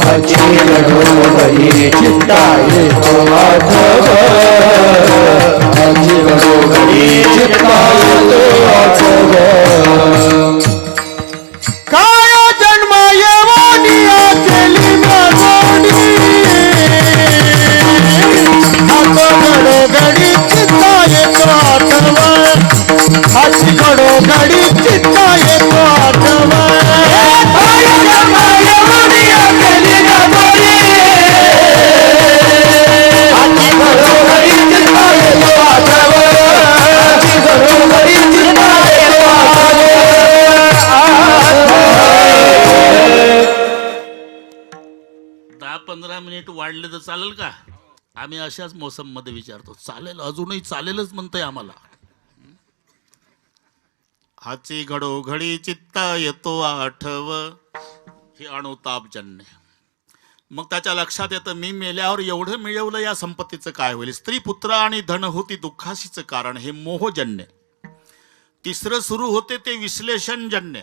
हाची घडोघडी चित्ता येतो आठवा. हाची घडोघडी चित्ता येतो आठवा. काय जन्म येवानिया केली माझोनी. घडोघडी चित्ता येतो आठवा. हाची घडोघडी चित्ता येतो आठवा. काय जन्म येवानिया केली माझोनी. हाची घडोघडी चित्ता येतो आठवा. हाची घडोघडी चित्ता येतो आठवा. 10-15 मिनिट वाढले तर चालेल का? आम्ही अशाच मोसम मध्ये विचारतो, चालेल अजूनही चालेलच म्हणतंय आम्हाला. हाची घडोघडी चित्ता येतो आठव, हे अनुतापजन्य. मग त्याच्या लक्षात येतं मी मेल्यावर एवढं मिळवलं, या संपत्तीचं काय होईल. स्त्री पुत्र आणि धन होती दुःखाशीच कारण, हे मोहजन्य. तिसरं सुरू होते ते विश्लेषणजन्य.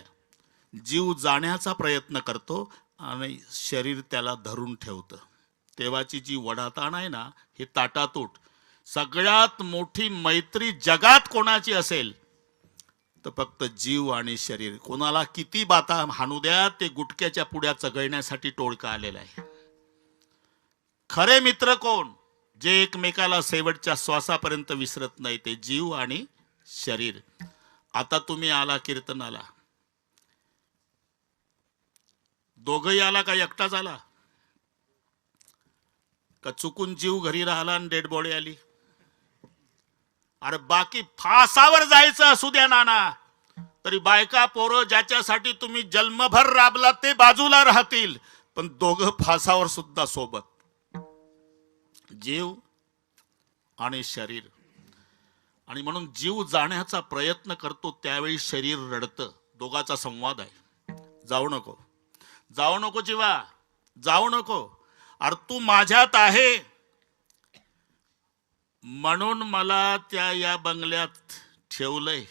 जीव जाण्याचा प्रयत्न करतो आणि शरीर त्याला धरून ठेवतं. तेव्हाची जी वडाताण आहे ना, हे ताटातूट. सगळ्यात मोठी मैत्री जगात कोणाची असेल तर फक्त जीव आणि शरीर. कोणाला किती बाता हाणू द्या, ते गुटक्याच्या पुड्या चघळण्यासाठी टोळका आलेला आहे. खरे मित्र कोण? जे एकमेकाला शेवटच्या श्वासापर्यंत विसरत नाही, ते जीव आणि शरीर. आता तुम्ही आला कीर्तनाला, दोघही आला का एकटाच आला? का चुकून जीव घरी राहिला आणि डेड बॉडी आली? अरे बाकी फासावर जायचं असू द्या नाना, तरी बायका पोरं ज्याच्यासाठी तुम्ही जन्मभर राबला ते बाजूला राहतील, पण दोघं फासावर सुद्धा सोबत. जीव आणि शरीर. आणि म्हणून जीव जाण्याचा प्रयत्न करतो त्यावेळी शरीर रडतं. दोघाचा संवाद आहे. जाऊ नको, जाऊ नको जीवा, जाऊ नको. अरे तू माझ्यात आहे म्हणून मला त्या या बंगल्यात ठेवलंय.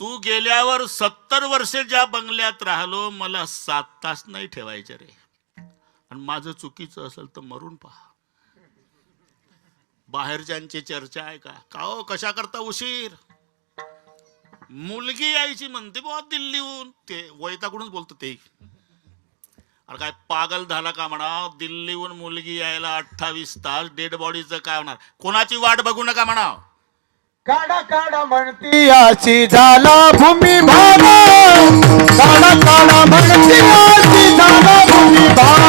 तू गेल्यावर 70 वर्षे ज्या बंगल्यात राहिलो, मला 7 तास नाही ठेवायचे रे. आणि माझं चुकीचं असेल तर मरून पहा. बाहेरच्यांची चर्चा आहे का? का हो कशा करता उशीर? मुलगी यायची म्हणते बुवा दिल्लीहून. ते वैतागूनच बोलतो ते. अरे काय पागल झाला का म्हणा? दिल्लीहून मुलगी यायला 28 तास, डेड बॉडीचं काय होणार? कोणाची वाट बघू नका म्हणा. काढा काढा म्हणती याची झाला भूमी भार, काढा काढा म्हणती याची झाला भूमी भार,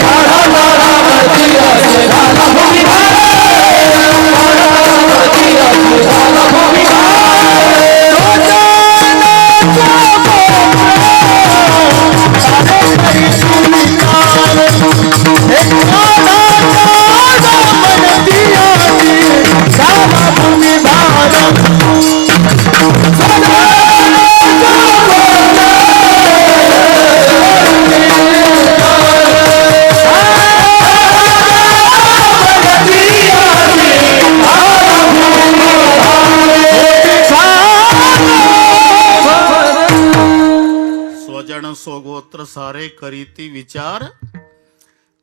काढा काढा म्हणती याची झाला भूमी भार, म्हणती याची झाला भूमी भार. सारे तरी तुम्ही काल, एक काढा काढा म्हणती याची झाला भूमी भार. स्वजन सोगोत्र सारे करीती विचार,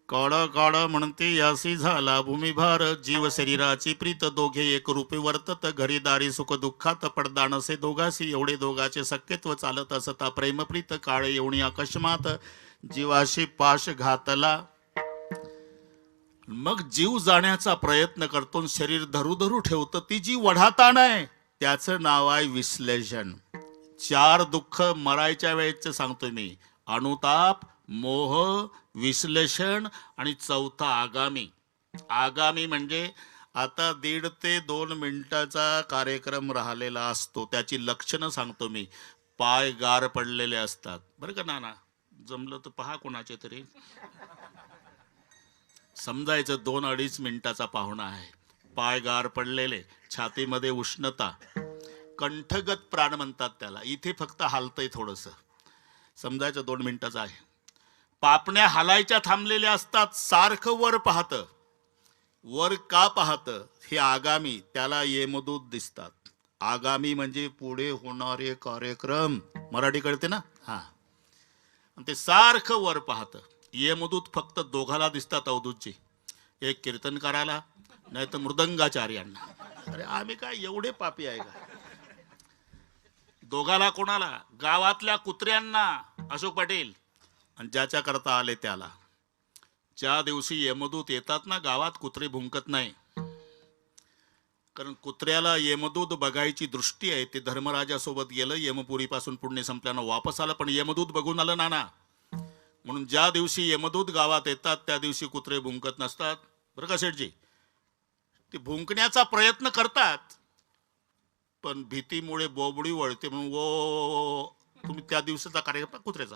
काढ काढ म्हणते यासी झाला भूमिभार. जीव शरीराची प्रीत दोघे एक रूपे वर्तत, घरी दारी सुख दुःखात पडदा नसे दोघासी. एवढे दोघाचे सख्यत्व चालत असता प्रेमप्रीत, काळे येऊनी अकस्मात जीवाशी पाश घातला. मग जीव जाण्याचा प्रयत्न करतो, शरीर धरू धरू ठेवतं. ती जी वढाताण आहे त्याचं नाव आहे विश्लेषण. 4 दुःख मरायच्या वेळेच सांगतोय मी: अनुताप, मोह, विश्लेषण आणि चौथा आगामी. आगामी म्हणजे आता 1.5 ते 2 मिनिटाचा कार्यक्रम राहिलेला असतो, त्याची लक्षणं सांगतो मी. पाय गार पडलेले असतात बरं का नाना, जमलं तर पहा कोणाचे तरी. समजायचं 2-2.5 मिनिटाचा पाहुणा आहे. पाय गार पडलेले, छातीमध्ये उष्णता, कंठगत प्राण म्हणतात त्याला. इथे फक्त हालतंय थोडस, समजायचं 2 मिनिटाचं आहे. पापण्या हालायच्या थांबलेल्या असतात, सारखं वर पाहत. वर का पाहत? हे आगामी, त्याला यमदूत दिसतात. आगामी म्हणजे पुढे होणारे कार्यक्रम. मराठी कळते ना? हा. ते सारखं वर पाहत. यमदूत फक्त दोघाला दिसतात अवधूतजी, एक कीर्तनकाराला नाही तर मृदंगाचार्यांना. अरे आम्ही काय एवढे पापी आहे का? दोघाला कोणाला? गावातल्या कुत्र्यांना, अशोक पाटील, आणि ज्याच्या करता आले त्याला. ज्या दिवशी यमदूत येतात ना गावात, कुत्रे भुंकत नाही, कारण कुत्र्याला यमदूत बघायची दृष्टी आहे. ते धर्मराजासोबत गेलं, यमपुरी पासून पुण्य संपल्यानं वापस आलं, पण यमदूत बघून आलं नाना. म्हणून ज्या दिवशी यमदूत गावात येतात त्या दिवशी कुत्रे भुंकत नसतात बरं का शेठजी. ते भुंकण्याचा प्रयत्न करतात, पण भीतीमुळे बोबडी वळते म्हणून वो. तुम्ही त्या दिवसाचा कार्यक्रम कुत्र्याचा.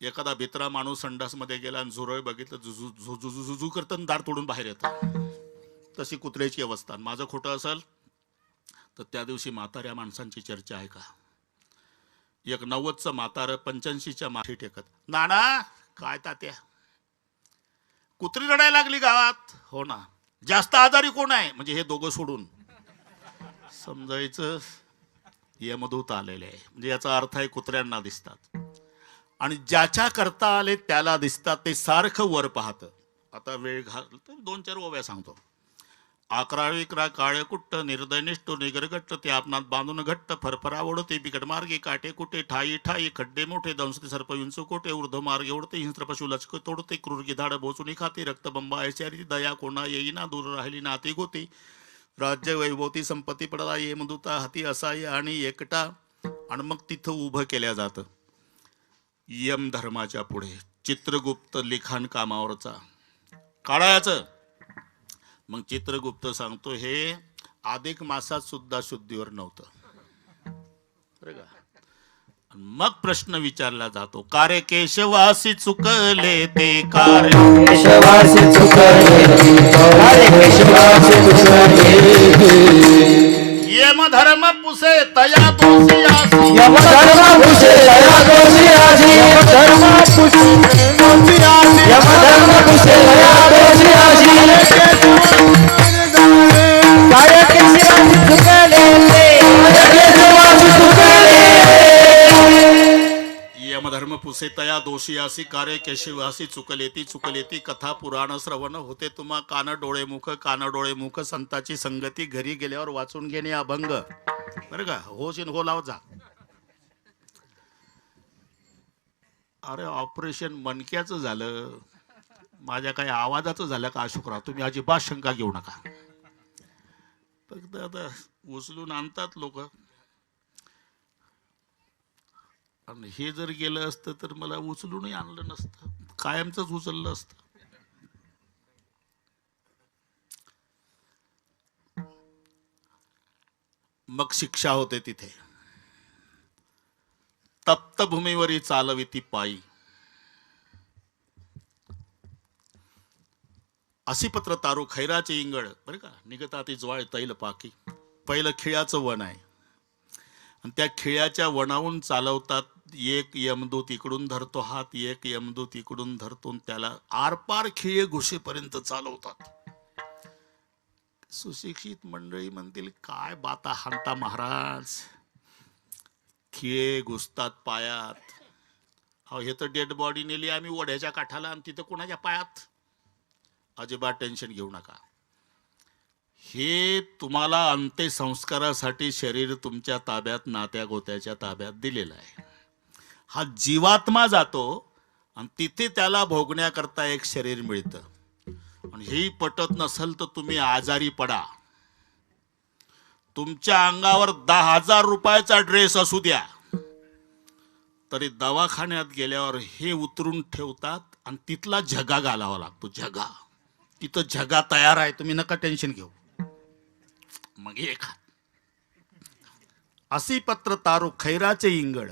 एखादा भित्रा माणूस संडासमध्ये गेला आणि झुरळ बघितलं, झुझू करतं दार तोडून बाहेर येतं. तशी कुत्र्याची अवस्था. माझं खोटं असेल तर त्या दिवशी म्हाताऱ्या माणसांची चर्चा आहे का? एक 90चं म्हातारं 85च्या माथी टेकत, नाना काय तात्या, कुत्री रडायला लागली गावात. हो ना. जास्त आजारी कोण आहे? म्हणजे हे दोघं सोडून. समजायचं यमदूत आलेले आहे. म्हणजे याचा अर्थ आहे कुत्र्यांना दिसतात आणि ज्याच्या करता आले त्याला दिसतात. ते सारखं वर पाहतं. आता वेळ घाल तर 2-4 ओव्या सांगतो. 11 काळे कुट्ट निर्दयनिष्ठ निगरगट्ट ते आपणात बांधून घट्ट फरफरा ओढते बिकट मार्गे काटे कुटे ठाई ठाई खड्डे मोठे दंशते सर्प विंचू कोटे ऊर्ध्व मार्गे ओढते हिंस्त्र पशु लचक तोडते क्रूर गिधाड बोचुनी खाते रक्तबंबा ऐचारी दया कोणा येईना दूर राहिली नाती गोती राज्य वैभवती संपत्ती पडला यमदूता हाती असाय आणि एकटा. आणि मग तिथं उभं केल्या जातं यम धर्माच्या पुढे चित्रगुप्त लिखाण कामावरचा काढायचं. मग चित्रगुप्त सांगतो हे अधिक मासात सुद्धा शुद्धीवर नव्हतं बरं का. मग प्रश्न विचारला जातो, कार्य केशवासी चुकले ते कार्य केशवासी चुकले कार्य केशवासी चुकले. यम धर्म पुसे तया दोषी आसी. यम धर्म पुसे तया दोषी आसी. यम धर्म पुसे दोषी आसी. यम धर्म पुसे तया दोषी आसी. कार्य केशवासी चुकले कार्य केशवासी चुकले. यमधर्म पुसे तया दोषी आसी कार्य केशवासी चुकलेती चुकलेती कथा पुराण श्रवण होते तुम्हा कान डोळे मुख संताची संगती घरी गेल्यावर वाचून घेणे अभंग बरं का. होशीन हो लाव जा. अरे ऑपरेशन मणक्याचं झालं, माझ्या काही आवाजाचं झालं का अशोकराव? तुम्ही अजिबात शंका घेऊ नका. फक्त आता उचलून आणतात लोक. आणि हे जर गेलं असतं तर मला उचलूनही आणलं नसतं, कायमचंच उचललं असतं. मग शिक्षा होते तिथे. तप्त भूमीवरी चालविती पायी. अशी पत्र तारू खैराचे इंगळ बरं का. निघता ती ज्वाळ तैल पाकी. पहिलं खिळ्याचं वन आहे आणि त्या खिळ्याच्या वनावून चालवतात. एक यमदूत इकडून धरतो हात, एक यमदूत इकडून धरतो, त्याला आरपार खिळे घुसेपर्यंत चालवतात. सुशिक्षित मंडळी म्हणतील काय बाता हाणता महाराज, खिळे घुसतात पायात. अहो हे तर डेड बॉडी नेली आम्ही ओढ्याच्या काठाला आणि तिथं कोणाच्या पायात. अजिबात टेन्शन घेऊ नका. हे तुम्हाला अंत्यसंस्कारासाठी शरीर तुमच्या ताब्यात नात्या गोत्याच्या ताब्यात दिलेलं आहे. हा जीवात्मा जातो आणि तिथे त्याला भोगण्याकरता एक शरीर मिळतं. आणि हेही पटत नसेल तर तुम्ही आजारी पडा. तुमच्या अंगावर 10,000 रुपयाचा ड्रेस असू द्या तरी दवाखान्यात गेल्यावर हे उतरून ठेवतात आणि तिथला झगा घालावा लागतो. झगा तिथं झगा तयार आहे, तुम्ही नका टेन्शन घेऊ. मग हे खा. अशी पत्र तारू खैराचे इंगळ.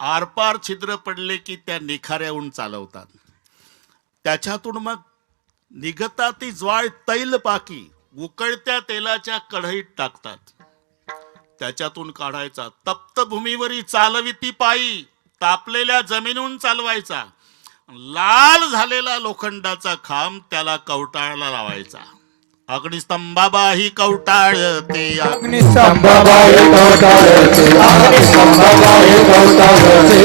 आरपार छिद्र पडले की त्या निखाऱ्याहून चालवतात. त्याच्यातून मग निघता ती ज्वाळ तैल पाकी. उकळत्या तेलाच्या कढईत टाकतात. त्याच्यातून काढायचा. तप्त भूमीवरी चालविती पायी. तापलेल्या जमिनीहून चालवायचा. लाल झालेला लोखंडाचा खांब त्याला कवटाळला लावायचा. अग्निस्तंभाबाही कवटाळते अग्निस्तंभाबाही कवटाळते अग्निस्तंभाबाही कवटाळते.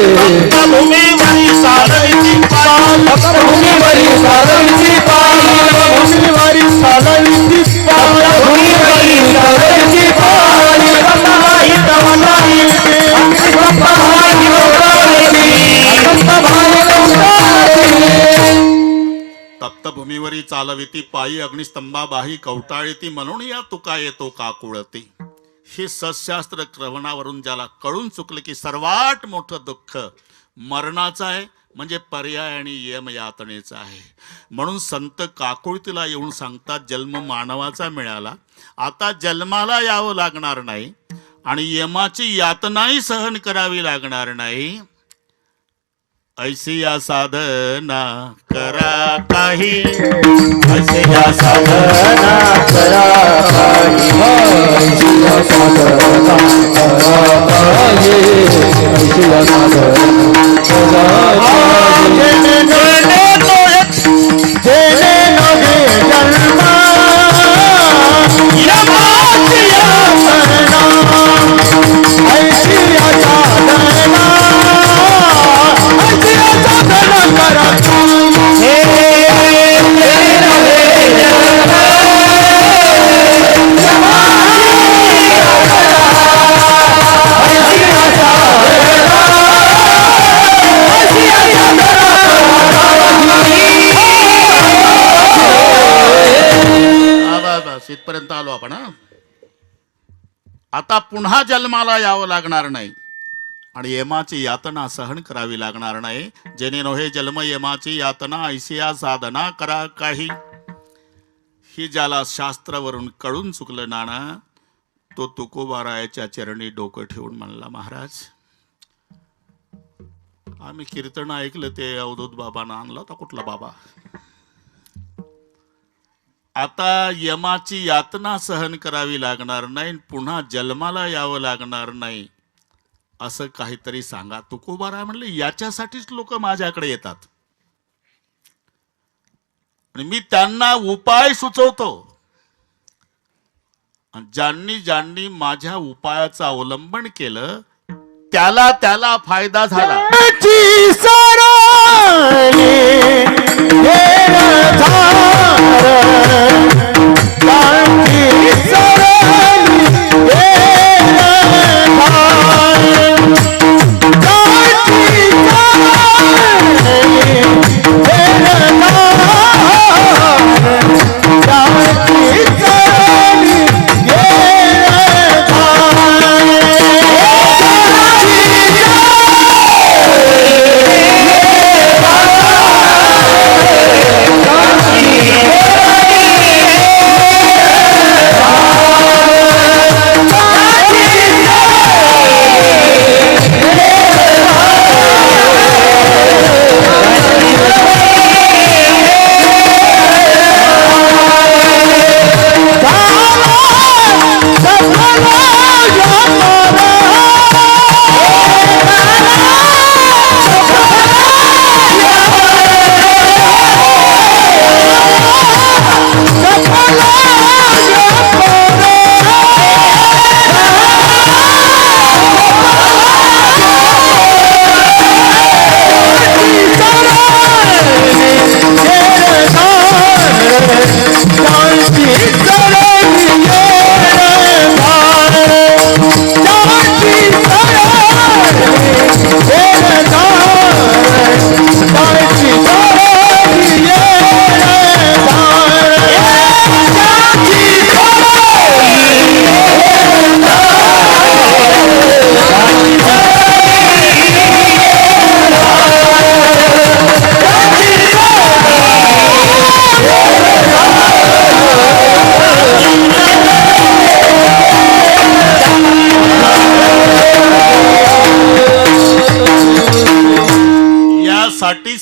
भूमीवरी चालविती पायी. भूमीवरी चालविती पायी. भूमीवरी चालविती पायी. भूमीवरी चालविती पायी. अग्निस्तंभाबाही कवटाळते अग्निस्तंभाबाही कवटाळते अग्निस्तंभाबाही कवटाळते. तप्त भूमीवरी चालविती पायी अग्निस्तंभाबाही कवटाळती म्हणून या तुका येतो काकुळती. हे सशास्त्र श्रवणावरून ज्याला कळून चुकलं की सर्वात मोठं दुःख मरणाचं आहे, म्हणजे पर्याय आणि यम यातनेचा आहे. म्हणून संत काकुळतीला येऊन सांगतात जन्म मानवाचा मिळाला, आता जन्माला यावं लागणार नाही आणि यमाची यातनाही सहन करावी लागणार नाही. ऐसी या साधना करा काही, ऐसी या या साधना करा काही, ऐशी या साधना करा काही, ऐशी या साधना करा काही. जेणे नवे जन्मा यमाची यातना, ऐशी या साधना, ऐशी या साधना करा काही. बस इथपर्यंत आलो आपण. हा, आता पुन्हा जन्माला यावं लागणार नाही आणि यमाची यातना सहन करावी लागणार नाही. जेणे नव्हे जन्म यमाची यातना, ऐसिया साधना करा काही. ही ज्याला शास्त्रावरून कळून चुकलं नाना, तो तुकोबारायाच्या चरणी डोकं ठेवून म्हणला, महाराज आम्ही कीर्तन ऐकलं ते अवधूत बाबांना आणला होता. कुठला बाबा? आता यमाची यातना सहन करावी लागणार नाही, पुन्हा जन्माला यावं लागणार नाही, असं काहीतरी सांगा. तुकोबाराय म्हणले, याच्यासाठीच लोक माझ्याकडे येतात आणि मी त्यांना उपाय सुचवतो. ज्यांनी ज्यांनी माझ्या उपायाचं अवलंबन केलं त्याला त्याला फायदा झाला.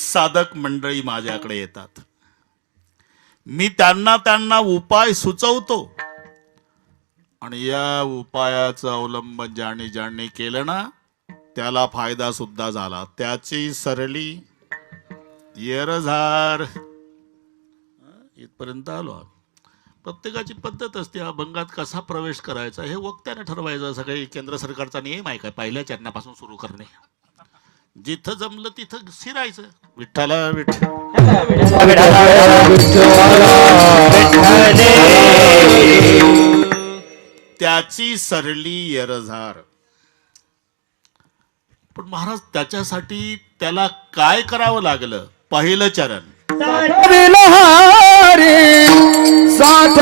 साधक मंडळी माझ्याकडे येतात. मी त्यांना उपाय सुचवतो आणि या उपायाचं अवलंबन ज्यांनी ज्यांनी केलं ना त्याला फायदा सुद्धा झाला. त्याची सरली येरझार. इथपर्यंत आलो. प्रत्येकाची पद्धत असते. अभंगात कसा प्रवेश करायचा हे वक्त्याने ठरवायचं. असं काही केंद्र सरकारचा नियम आहे काय पहिल्या चरणापासून सुरू करणे? जिथं जमलं तिथं शिरायचं. विठ्ठला विठ्ठल त्याची सरली येरझार. पण महाराज त्याच्यासाठी त्याला काय करावं लागलं? पहिलं चरण साठ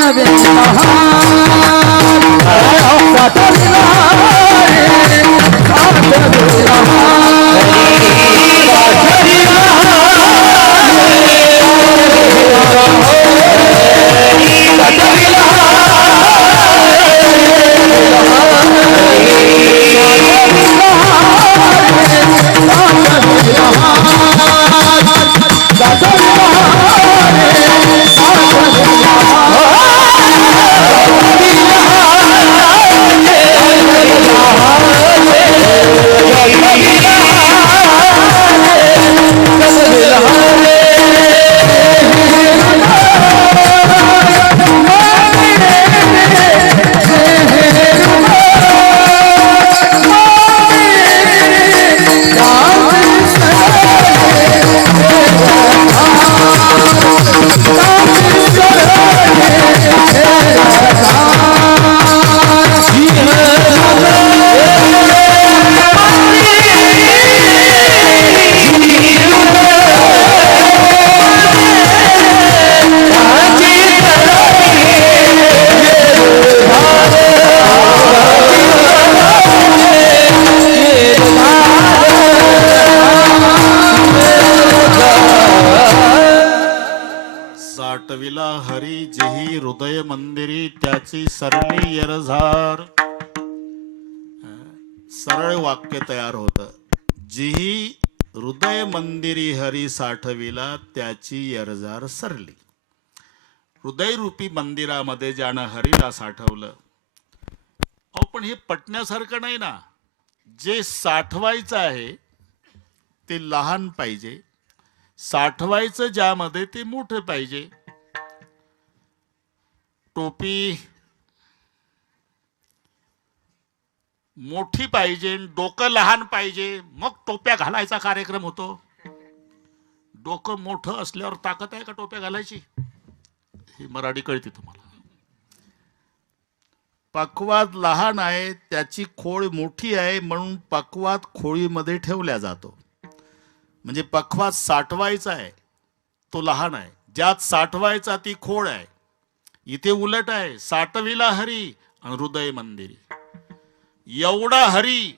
साठविला हरी जेही हृदय मंदिरी त्याची सरली यरझार. सरळ वाक्य तयार होतं. जीही हृदय मंदिरी हरी साठविला त्याची यरझार सरली. हृदयरूपी मंदिरामध्ये ज्यानं हरीला साठवलं. अहो पण हे पटण्यासारखं नाही ना. जे साठवायचं आहे ते लहान पाहिजे, साठवायचं ज्यामध्ये ते मोठं पाहिजे. टोपी मोठी पाहिजे, डोकं लहान पाहिजे, मग टोप्या घालायचा कार्यक्रम होतो. डोकं मोठं असल्यावर ताकद आहे का टोप्या घालायची? ही मराठी कळते तुम्हाला. पक्वात लहान आहे, त्याची खोळ मोठी आहे, म्हणून पक्वात खोळीमध्ये ठेवल्या जातो. म्हणजे पक्वात साठवायचा आहे तो लहान आहे, ज्यात साठवायचा ती खोळ आहे. इथे उलट आहे, साठविला हरी आणि हृदय मंदिरी. एवढा हरी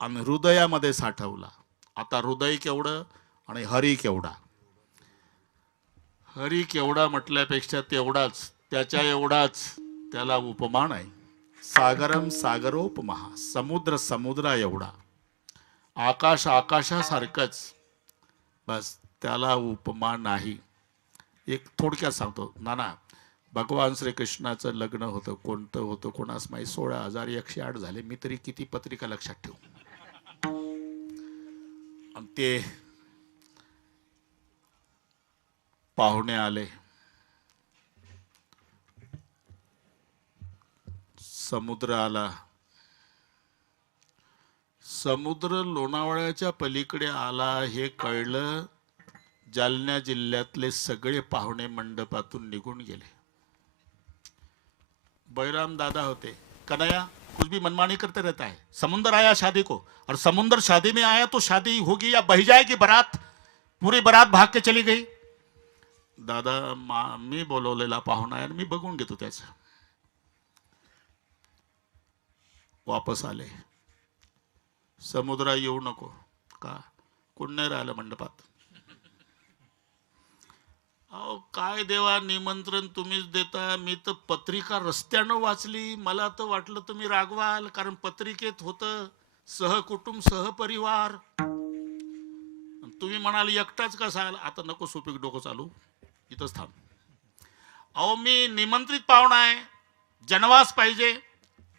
आणि हृदयामध्ये साठवला. आता हृदय केवढं आणि हरी केवढा? हरी केवढा म्हटल्यापेक्षा तेवढाच, त्याच्या एवढाच त्याला उपमान आहे. सागरम सागरोपमहा, समुद्र समुद्रा एवढा, आकाश आकाशासारखंच, बस त्याला उपमा नाही. एक थोडक्यात सांगतो नाना. भगवान श्रीकृष्णाचं लग्न होतं, कोणतं होतं कोणास माहीत, 16,108 झाले. मी तरी किती पत्रिका लक्षात ठेवू. आणि ते पाहुणे आले, समुद्र आला. समुद्र लोणावळ्याच्या पलीकडे आला हे कळलं. जालना जिल्ह्यातले सगळे पाहुणे मंडपातून निघून गेले. बैराम दादा होते. कन्हैया कुछ भी मनमानी करते रहता है, समुंदर आया शादी को, और समुंदर शादी में आया तो शादी होगी या बह जाएगी बारात. पूरी बारात भाग के चली गई. दादा मी बोलवलेला पाहुणा आहे, मी बघून घेतो त्याचं. वापस आले. समुद्रा येऊ नको का? कोण नाही राहिलं मंडपात. अहो काय देवा, निमंत्रण तुम्हीच देता. मी तर पत्रिका रस्त्यानं वाचली, मला तर वाटलं तुम्ही रागवाल, कारण पत्रिकेत होतं सहकुटुंब सहपरिवार. तुम्ही म्हणाल एकटाच कसा? आता नको सुपीक डोकं चालू, इथंच थांब. अहो मी निमंत्रित पाहुणा आहे, जनवास पाहिजे.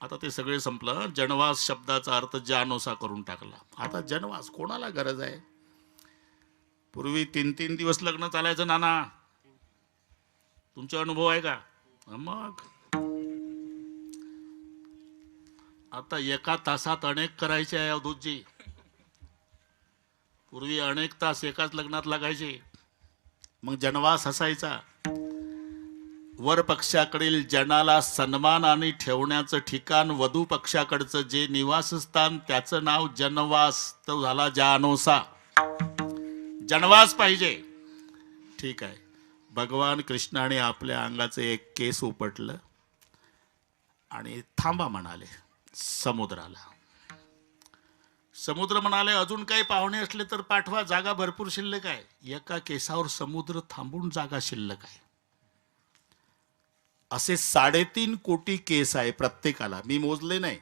आता ते सगळे संपलं. जनवास शब्दाचा अर्थ जानोसा करून टाकला. आता जनवास कोणाला गरज आहे? पूर्वी 3-3 दिवस लग्न चालायचं नाना. तुमचा अनुभव आहे का? मग आता एका तासात अनेक करायचे आहे अवधूतजी. पूर्वी अनेक तास एकाच लग्नात लागायचे. मग जनवास असायचा. वर पक्षाकडील जनाला सन्मानाने ठेवण्याचं ठिकाण, वधू पक्षाकडचं जे निवासस्थान, त्याचं नाव जनवास. तो झाला जानोसा. जनवास पाहिजे. ठीक आहे. भगवान कृष्णाने आपल्या अंगाचं एक केस उपटलं आणि थांबा म्हणाले समुद्राला. समुद्र म्हणाले अजून काही पाहुणे असले तर पाठवा, जागा भरपूर शिल्लक आहे. एका केसावर समुद्र थांबून जागा शिल्लक आहे. असे 3.5 कोटी केस आहे प्रत्येकाला. मी मोजले नाही.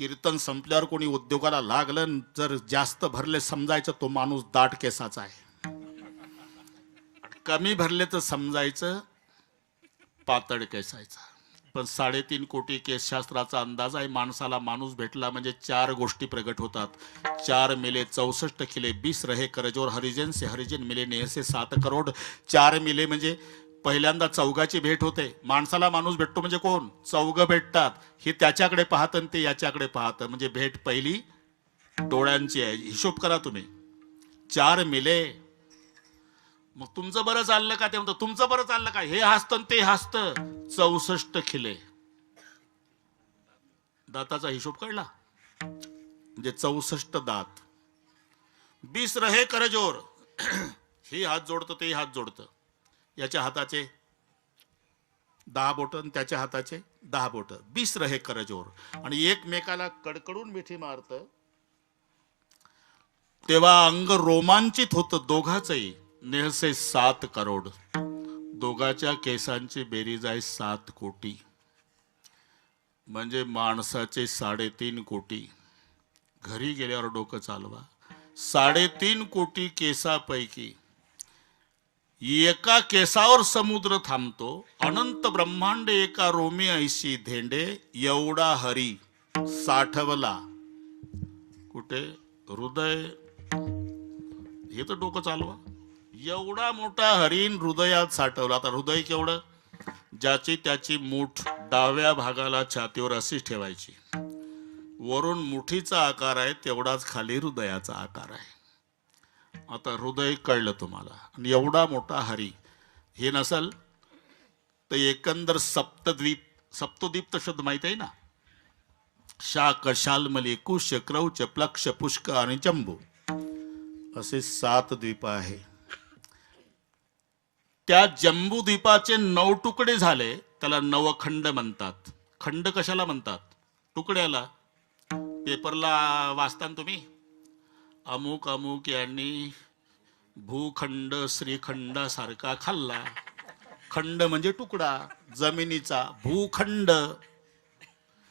कीर्तन संपल्यावर कोणी उद्योगाला लागलं, जर जास्त भरले समजायचं तो माणूस दाट केसाचा आहे, कमी भरले तर समजायचं पातळ केसायचा. पण 3.5 कोटी केस शास्त्राचा अंदाज आहे. माणसाला माणूस भेटला म्हणजे 4 गोष्टी प्रगट होतात. 4 मिले 64 खिले, 20 रहे करजोर, हरिजन से हरिजन मिले नेह से 7 करोड. 4 मिले म्हणजे पहिल्यांदा चौघाची भेट होते. माणसाला माणूस भेटतो म्हणजे कोण? चौघ भेटतात. हे त्याच्याकडे पाहतं आणि ते याच्याकडे पाहतं, म्हणजे भेट पहिली डोळ्यांची आहे. हिशोब करा तुम्ही. 4 मिले. मग तुमचं बरं चाललं का? ते म्हणतं तुमचं बरं चाललं का? हे हसतं ते हसतं. 64 खिले. दाताचा हिशोब कळला म्हणजे 64 दात. 20 रहे करजोर. हे हात जोडतं ते हात जोडतं. याच्या हाताचे 10 बोट आणि त्याच्या हाताचे 10 बोट. 20 रहे करजोर. आणि एकमेकाला कडकडून मिठी मारत तेव्हा अंग रोमांचित होतं दोघांचंही. नेह से 7 करोड. दोघाच्या केसांची बेरीज आहे 7 कोटी, म्हणजे माणसाचे 3.5 कोटी. घरी गेल्यावर डोकं चालवा. 3.5 कोटी केसापैकी एका केसावर समुद्र थांबतो. अनंत ब्रह्मांड एका रोमी ऐशी धेंडे, एवढा हरी साठवला कुठे? हृदय. हे तर डोकं चालवा. एवढा मोठा हरीण हृदयात साठवला. आता हृदय केवढं? ज्याची त्याची मूठ डाव्या भागाला छातीवर अशी ठेवायची. वरून मुठीचा आकार आहे तेवढाच खाली हृदयाचा आकार आहे. आता हृदय कळलं तुम्हाला. आणि एवढा मोठा हरी हे नसल तर एकंदर सप्तद्वीप तर शब्द माहित आहे ना. शाक, शाल्मली, कुश, क्रौच, प्लक्ष, पुष्क आणि जंबू असे 7 द्वीप आहे. त्या जम्बू द्वीपाचे 9 तुकडे झाले, त्याला नवखंड म्हणतात. खंड कशाला म्हणतात? तुकड्याला. पेपरला वाचताना तुम्ही अमुक अमुक यांनी भूखंड श्रीखंडासारखा खाल्ला. खंड म्हणजे तुकडा जमिनीचा, भूखंड.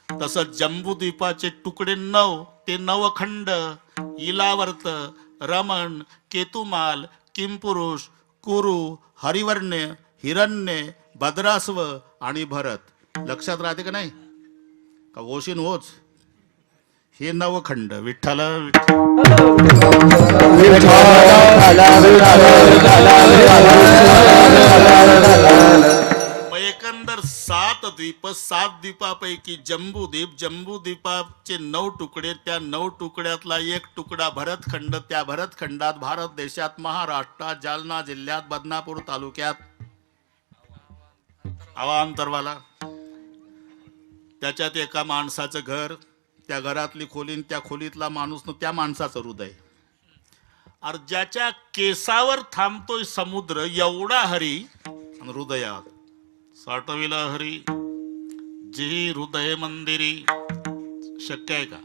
तसं जम्बूद्वीपाचे तुकडे 9, ते नवखंड. इलावर्त, रमण, केतुमाल, किमपुरुष, कुरु, हरिवर्ण्य, हिरण्य, भद्रास्व आणि भरत. लक्षात राहते का नाही? का ओशीन होच? हे नवखंड. विठ्ठल एकंदर 7 द्वीप. 7 द्वीपापैकी जम्बूद्वीपाचे 9 तुकडे. त्या 9 तुकड्यातला एक तुकडा भरतखंड. त्या भरतखंडात भारत देशात महाराष्ट्रात जालना जिल्ह्यात बदनापूर तालुक्यात अवांतरवाला. त्याच्यात एका माणसाचं घर, त्या घरातली खोली, त्या खोलीतला माणूस, त्या माणसाचं हृदय. और ज्याच्या केसावर थांबतोय समुद्र एवढा हरी आणि हृदयात साठविला हरी जी हृदय मंदिरी. शक्य आहे का?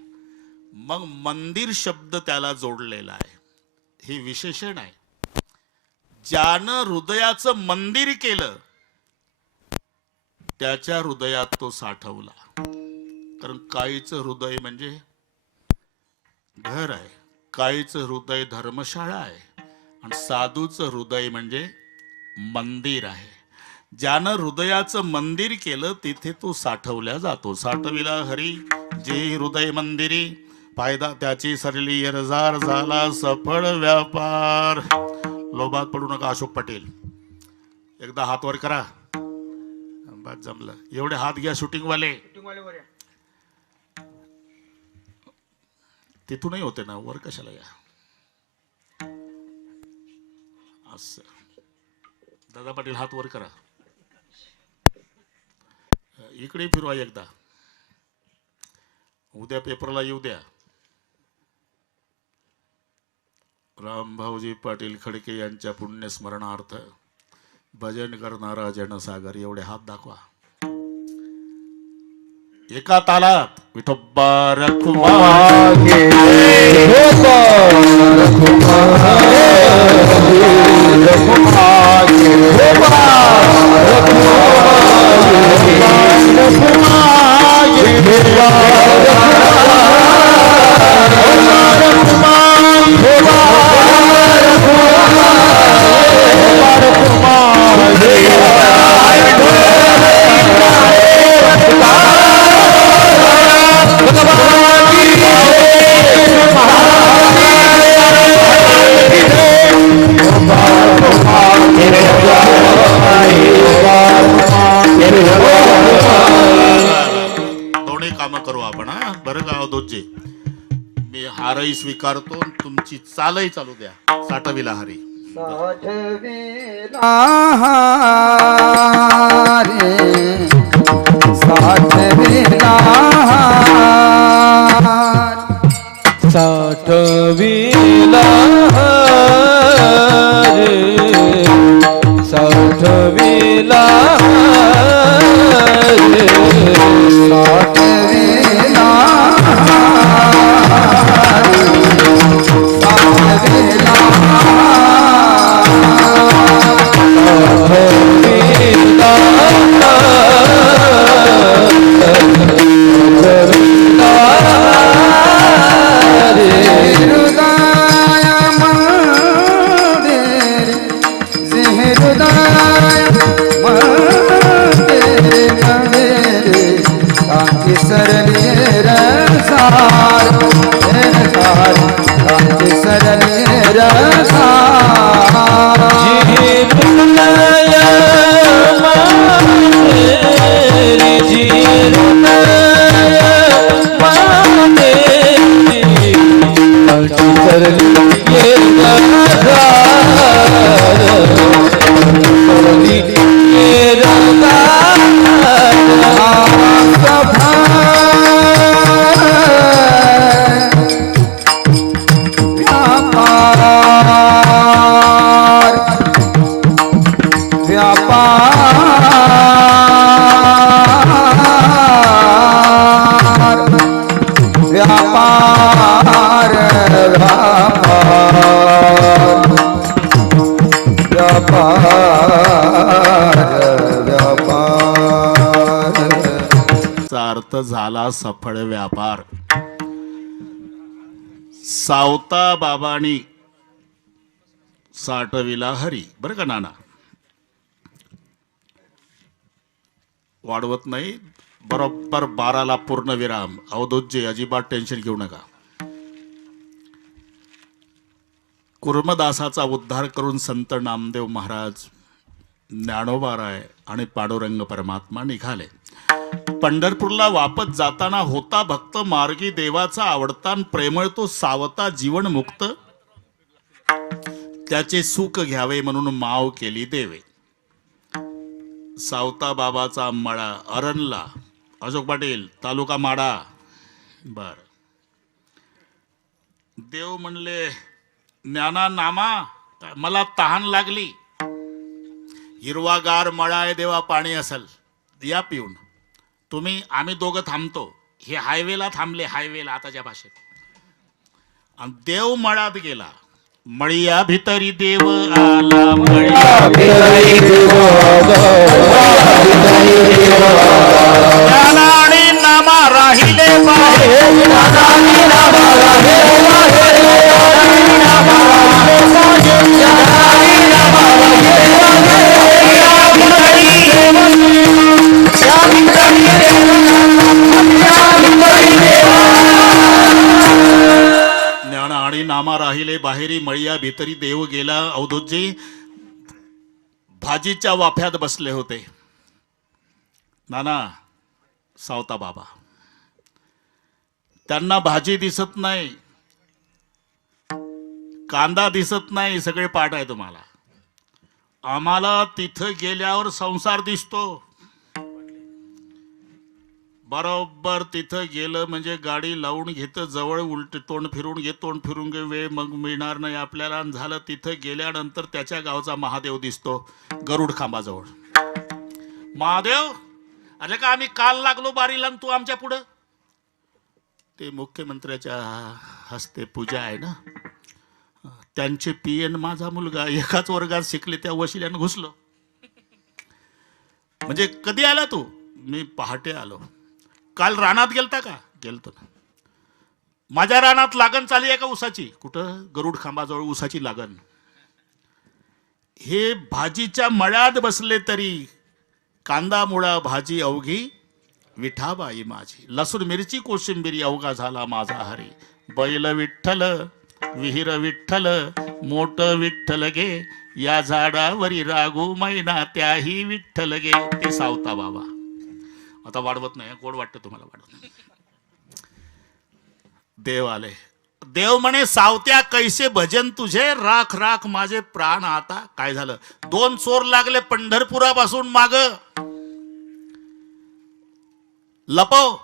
मग मंदिर शब्द त्याला जोडलेला आहे. हे विशेषण आहे. ज्यानं हृदयाचं मंदिर केलं त्याच्या हृदयात तो साठवला. कारण काहीचं हृदय म्हणजे घर आहे, काहीचं हृदय धर्मशाळा आहे आणि साधूचं हृदय म्हणजे मंदिर आहे. ज्यानं हृदयाचं मंदिर केलं तिथे तो साठवल्या जातो. साठविला हरी जे हृदय मंदिरी, फायदा त्याची सरली यरजार झाला सफळ व्यापार. लोभात पडू नका. अशोक पटेल एकदा हात वर करा. बस जमलं. एवढे हात घ्या शूटिंग वाले. तिथूनही होते ना, वर कशाला या? असं. दादा पाटील हात वर करा. इकडे फिरवा एकदा. उद्या पेपरला येऊ द्या. रामभाऊजी पाटील खडके यांच्या पुण्यस्मरणार्थ भजन करणारा जनसागर. एवढे हात दाखवा. एका तालात विठोबा रखुमा हारही स्वीकारतो. तुमची चालही चालू द्या. साठविला हरी साठविला रे साठविला साठविला रे साठविला रे साठविला साठविला व्यापार चा अर्थ झाला सफळ व्यापार. सावता बाबांनी साठविला हरी. बरं का नाना, वाढवत नाही, बरोबर 12ला पूर्ण विराम. अवधूतजी अजिबात टेन्शन घेऊ नका. कुर्मदासाचा उद्धार करून संत नामदेव महाराज, ज्ञानोबाराय आणि पांडुरंग परमात्मा निघाले. पंढरपूरला वापस जाताना होता भक्त मार्गी देवाचा आवडता प्रेमळ तो सावता जीवन मुक्त. त्याचे सुख घ्यावे म्हणून माव केली देवे. सावता बाबाचा मळा अरणला. अशोक पाटील, तालुका माडा. बर, देव म्हणले, ज्ञाना नामा मला तहान लागली. हिरवागार मळा आहे देवा, पाणी असेल, या पिऊन. आम्ही दोघं थांबतो. हे हायवेला थांबले, हायवेला आताच्या भाषेत. आणि देव मळात गेला. मळिया भितरी देव आला. मळिया भितरी देव ज्ञानाने नामा राहिले बाहेर. ज्ञानाने नामा राहिले बाहेर. ज्ञानाने नामा राहिले बाहेर. ज्ञानाने नामा राहिले ज्ञान आणि नामा राहिले बाहेरी. मळिया भितरी देव गेला. अवधूतजी भाजीच्या वाफ्यात बसले होते. नाना, सावता बाबा, त्यांना भाजी दिसत नाही, कांदा दिसत नाही, सगळे पाठ आहे तुम्हाला. आम्हाला तिथं गेल्यावर संसार दिसतो. बरोबर तिथं गेलं म्हणजे गाडी लावून घेतं जवळ, उलट तोंड फिरून घे, तोंड फिरून घे, वेळ मग मिळणार नाही आपल्याला. आणि झालं तिथं गेल्यानंतर त्याच्या गावचा महादेव दिसतो गरुड खांबाजवळ. महादेव, अरे का आम्ही काल लागलो बारीला, तू आमच्या पुढं. ते मुख्यमंत्र्याच्या हस्ते पूजा आहे ना, त्यांचे पीएन माझा मुलगा एकाच वर्गात शिकले, त्या वशिल्यानं घुसलो. म्हणजे कधी आला तू? मी पहाटे आलो. काल रानात गेलता का? गेलतो ना. माझ्या रानात लागण चालली आहे का उसाची? कुठं? गरुड खांबाजवळ उसाची लागण. हे भाजीच्या मळ्यात बसले तरी कांदा मुळा भाजी अवघी विठाबाई माझी. लसूण मिरची कोशिंबिरी अवघा झाला माझा हरी. बैल विठ्ठल विहीर विठ्ठल मोठ विठ्ठल गे, या झाडावरी रागू मैना त्याही विठ्ठल गे. ते सावता बाबा. आता वाढवत नाही, गोड वाटतं तुम्हाला, वाढवत नाही. देव आले. देव म्हणे, सावत्या कैसे भजन तुझे, राख राख माझे प्राण आता. काय झालं? 2 चोर लागले पंढरपुरापासून माग. लपव,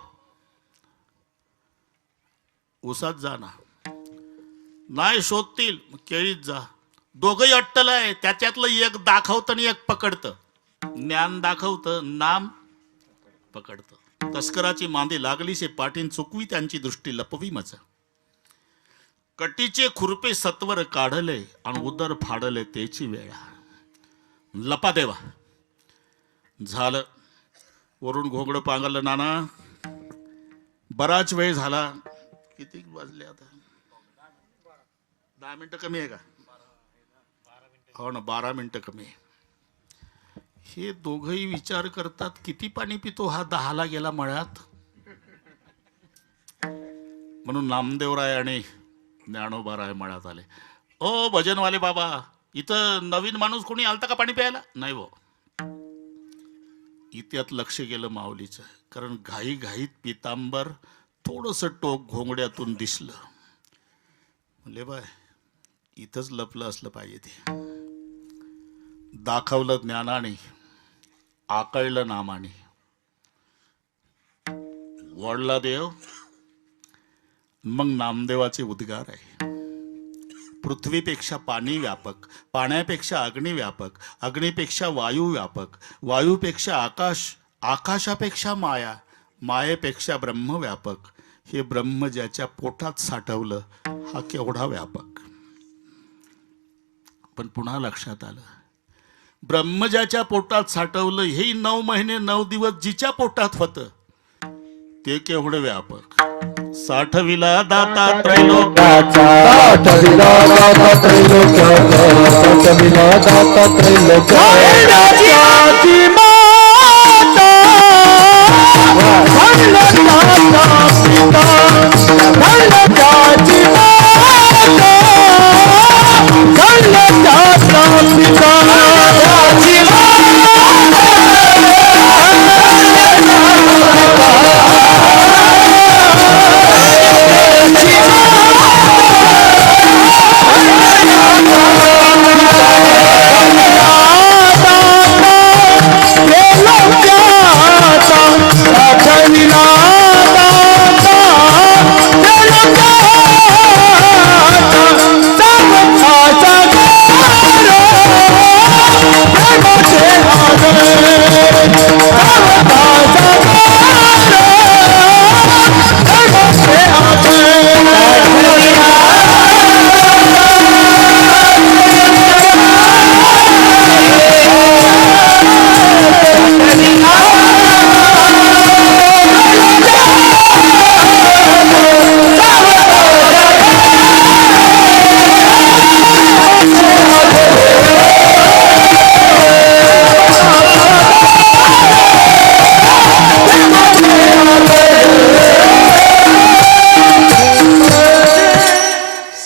उसात जा ना. नाही शोधतील, केळीत जा. दोघही अट्टल आहे. त्याच्यातलं एक दाखवतं आणि एक पकडतं. ज्ञान दाखवतं, नाम पकडतं. तस्कराची मांदी लागली से पाठीन चुकवी त्यांची दृष्टी लपवी मच. कटीचे खुरपे सत्वर काढले आणि उदर फाडले त्याची वेळा. लपा देवा. झालं. वरून घोंगडं पांगलं. नाना, बराच वेळ झाला. किती वाजले आता? 10 मिनिटं कमी आहे का? हो ना, 12 मिनिटं कमी आहे. हे दोघही विचार करतात, किती पाणी पितो हा, 10ला गेला मळ्यात. म्हणून नामदेवराय आणि ज्ञानोबाराय मळ्यात आले. ओ भजनवाले बाबा, इथं नवीन माणूस कोणी आलता का पाणी प्यायला? नाही हो. इत्यात लक्ष गेलं माऊलीचं. कारण घाई घाईत पितांबर थोडस टोक घोंगड्यातून दिसलं. म्हणले बाय, इथंच लपलं असलं पाहिजे. ते दाखवलं ज्ञानाने, आकळलं नामाने. वळला देव. मग नामदेवाचे उद्गार आहे. पृथ्वीपेक्षा पाणी व्यापक, पाण्यापेक्षा अग्नी व्यापक, अग्नीपेक्षा वायू व्यापक, वायूपेक्षा आकाश, आकाशापेक्षा माया, मायेपेक्षा ब्रह्म व्यापक. हे ब्रह्म ज्याच्या पोटात साठवलं हा केवढा व्यापक. पण पुन्हा लक्षात आलं, ब्रह्म ज्याच्या पोटात साठवलं हे 9 महिने 9 दिवस जिच्या पोटात होतं ते केवढं व्यापक. साठविला दाता त्रैलोक्याचा, साठविला दाता त्रैलोक्याचा, साठविला दाता त्रैलोक्याची माता, धनल्याचा पिता, धनल्याची माता, धनल्याचा पिता.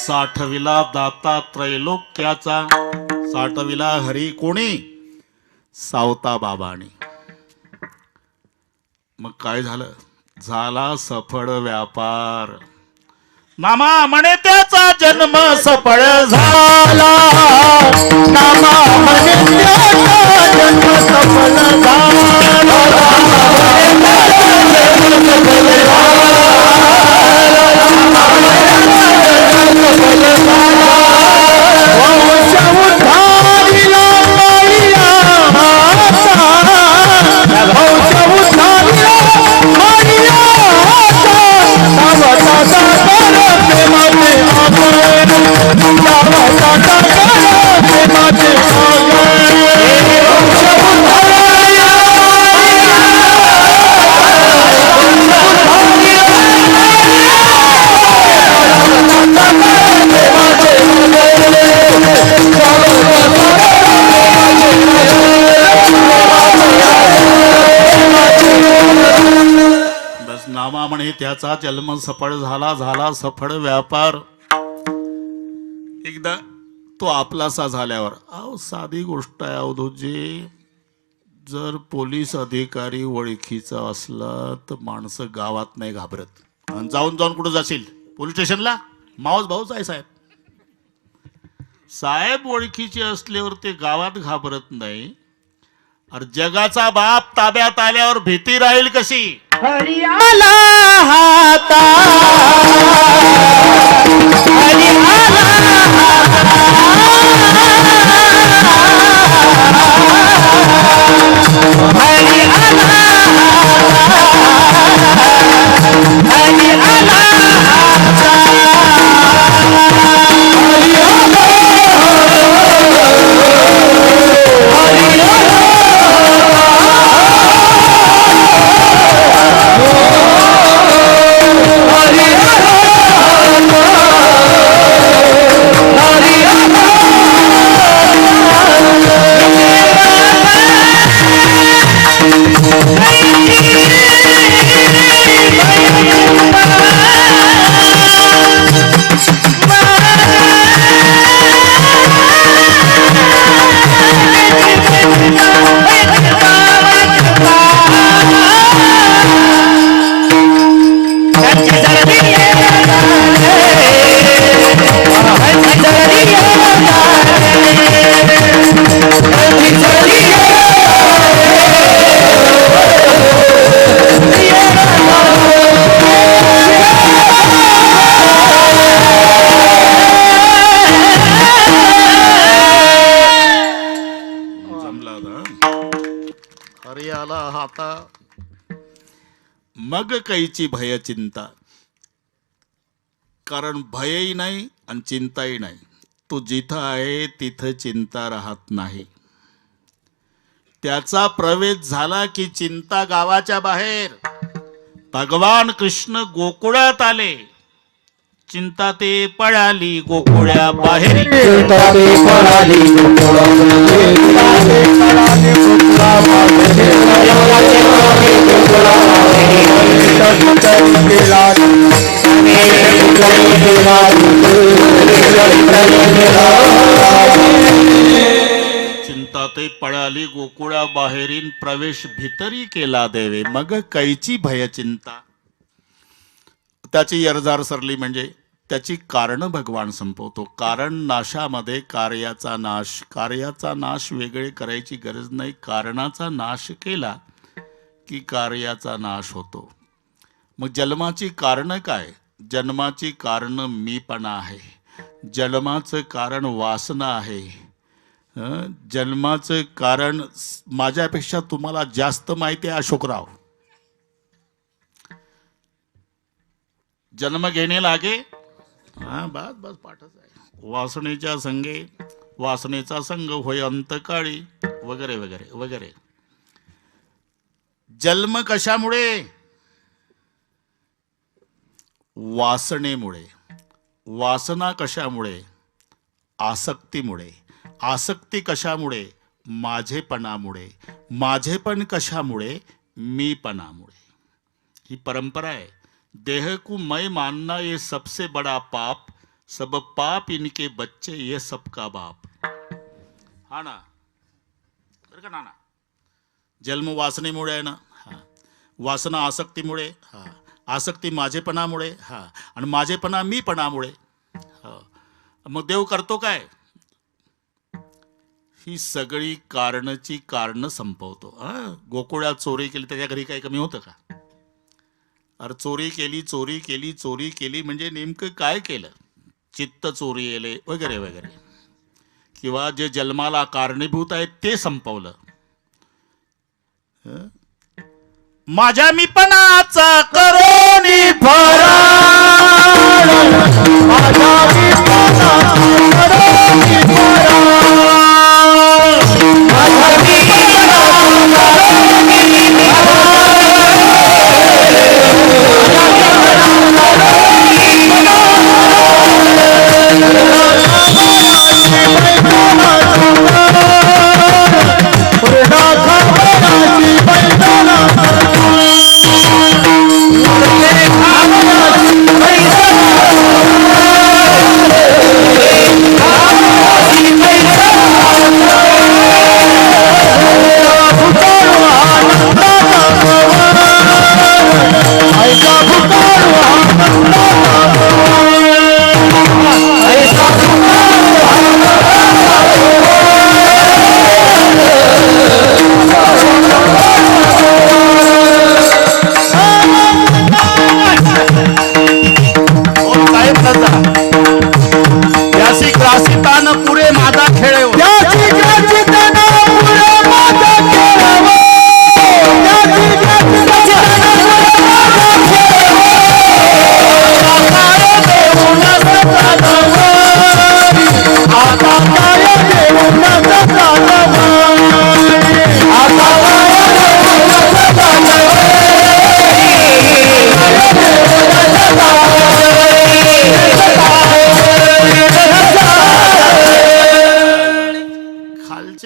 साठविला दाता त्रैलोक्याचा, साठविला हरी कोणी? सावता बाबानी. मग काय झालं? झाला सफळ व्यापार. नामा म्हणे त्याचा जन्म सफळ झाला, नामा म्हणे त्याचा जन्म सफल झाला. वंश उद्धारिला मारियाचा, वंश उद्धारिला मारियाचा, सावता सागर प्रेमाचे आगर, सावता सागर प्रेमाचे आगर. वंश उद्धारिला बस नामा म्हणे त्याचा जन्म सफळ झाला, झाला सफळ व्यापार. एकदा तो आपलासा झाल्यावर, अहो साधी गोष्ट आहे अवधूतजी, जर पोलीस अधिकारी ओळखीचा असला तर माणसं गावात नाही घाबरत. आणि जाऊन जाऊन कुठं जाशील? पोलीस स्टेशनला? मावस भाऊच आहे साहेब. साहेब ओळखीचे असल्यावर ते गावात घाबरत नाही. अरे जगाचा बाप ताब्यात आल्यावर भीती राहील कशी? हरी आला हाता, हरी आला हरी आला, हरी आला हरी आला हाता. मग कैची भय चिंता. कारण भयही नाही आणि चिंताही नाही. तो जिथं आहे तिथं चिंता राहत नाही. त्याचा प्रवेश झाला की चिंता गावाच्या बाहेर. भगवान कृष्ण गोकुळात आले, चिंता ते पळाली गोकुळ्या बाहेर. चिंता ते पळाली गोकुळा बाहेरीन, प्रवेश भितरी केला देवे. मग कैची भय चिंता. त्याची यरजार सरली म्हणजे त्याची कारण भगवान संपवतो. कारण नाशामध्ये कार्याचा नाश. कार्याचा नाश वेगळे करायची गरज नाही. कारणाचा नाश केला की कार्याचा नाश होतो. मग जन्माची कारण काय? जन्माची कारण मीपणा आहे. जन्माचं कारण वासना आहे. जन्माचं कारण माझ्यापेक्षा तुम्हाला जास्त माहिती आहे अशोकराव. जन्म घेणे लागे, हा बस बस पाठच आहे. वासनेच्या संगे वासनेचा संग होय अंतकाळी, वगैरे वगैरे वगैरे. जन्म कशामुळे? वासनेमुळे. वासना कशामुळे? आसक्तीमुळे. आसक्ती कशामुळे? माझेपणामुळे. माझेपण कशामुळे? मीपणामुळे. ही परंपरा आहे. देह को मैं मानना ये सबसे बड़ा पाप, सब पाप इनके बच्चे ये सबका बाप. हा ना, बरं का नाना? जन्म वासनेमुळे आहे ना. हा. वासना आसक्तीमुळे. हा. आसक्ती माझेपणामुळे. हा. आणि माझेपणा मीपणामुळे. हा. मग देव करतो काय? ही सगळी कारणची कारण संपवतो. गोकुळात चोरी केली त्याच्या घरी काही कमी होतं का? अरे चोरी केली चोरी केली चोरी केली म्हणजे नेमकं काय केलं? चित्त चोरी येले वगैरे वगैरे. किंवा जे जन्माला कारणीभूत आहे ते संपवलं. माझ्या मीपणाचा करोनी फराळ. माझ्या मीपणाचा करोनी फराळ. माझ्या मीपणाचा करोनी फराळ.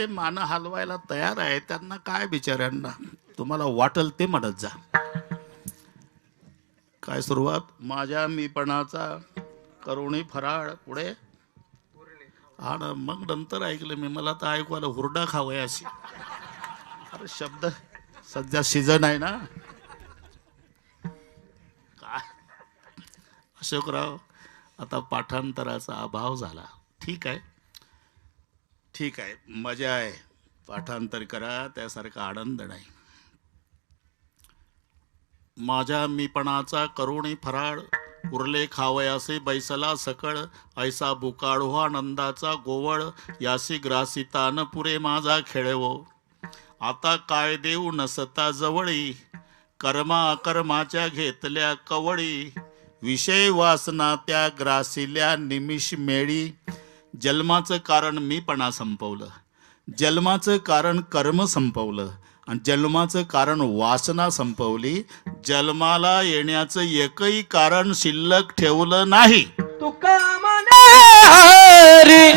मान हलवायला तयार आहे. त्यांना काय बिचाऱ्यांना? तुम्हाला वाटल ते म्हणत जा. काय सुरुवात? माझ्या मीपणाचा करुणी फराळ. पुढे हा ना. मग नंतर ऐकलं मी. मला तर ऐकवायला हुरडा खावाय अशी. अरे शब्द सध्या सीझन आहे ना. काय अशोकराव, आता पाठांतराचा अभाव झाला. ठीक आहे ठीक आहे, मजा आहे. पाठांतर करा, त्यासारखा आनंद नाही. माझ्या मीपणाचा करुणी फराळ. उरले खावयासे बैसला सकळ. ऐसा बुकाळो आनंदाचा गोवळ. यासी ग्रासितान पुरे माझा खेळवो. आता काय देऊ नसता जवळी, कर्मा अकर्माच्या घेतल्या कवळी, विषय वासना त्या ग्रासिल्या निमिष मेळी. जन्माचं कारण मीपणा संपवलं, जन्माचं कारण कर्म संपवलं आणि जन्माचं कारण वासना संपवली. जन्माला येण्याचं एकही कारण शिल्लक ठेवलं नाही. तुका म्हणे हरी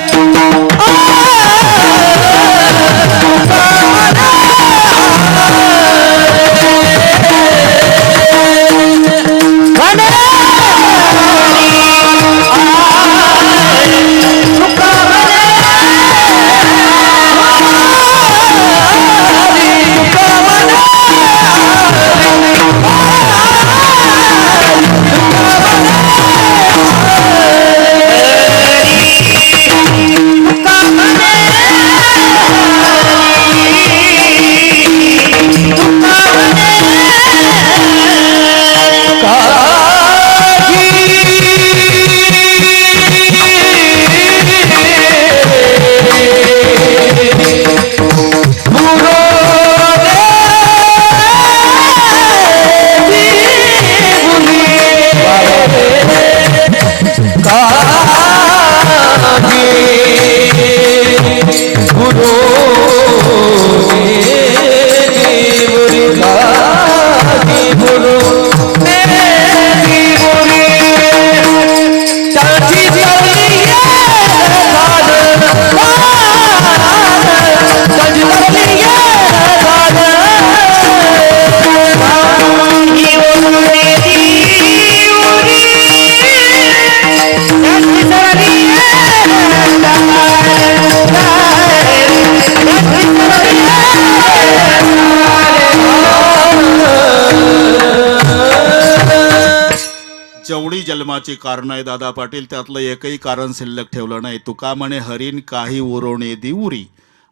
जेवढी जन्माची कारण आहे दादा पाटील, त्यातलं एकही कारण शिल्लक ठेवलं नाही. तुका म्हणे हरीन काही उरवणे दिवुरी.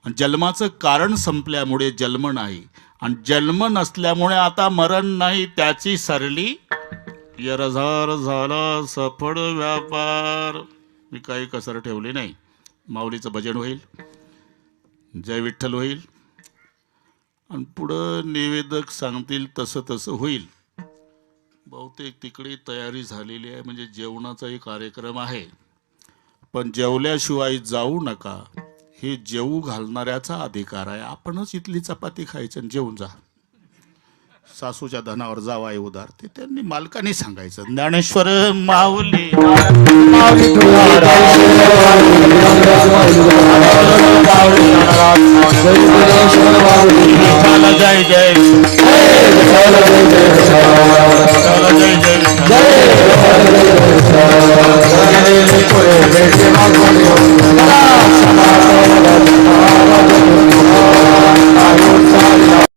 आणि जन्माचं कारण संपल्यामुळे जन्म नाही आणि जन्म नसल्यामुळे आता मरण नाही. त्याची सरली यरझार झाला सफळ व्यापार. मी काही कसर ठेवली नाही. माऊलीचं भजन होईल, जय विठ्ठल होईल आणि पुढं निवेदक सांगतील तसं तसं होईल. बहुतेक तिकडे तयारी झालेली आहे, म्हणजे जेवणाचाही कार्यक्रम आहे. पण जेवल्याशिवाय जाऊ नका, हे जेवू घालणाऱ्याचा अधिकार आहे. आपणच इथली चपाती खायची आणि जेवून जा. सासूच्या धनावर जावाय उदार, ते त्यांनी मालकाने सांगायचं. ज्ञानेश्वर माऊली जय जय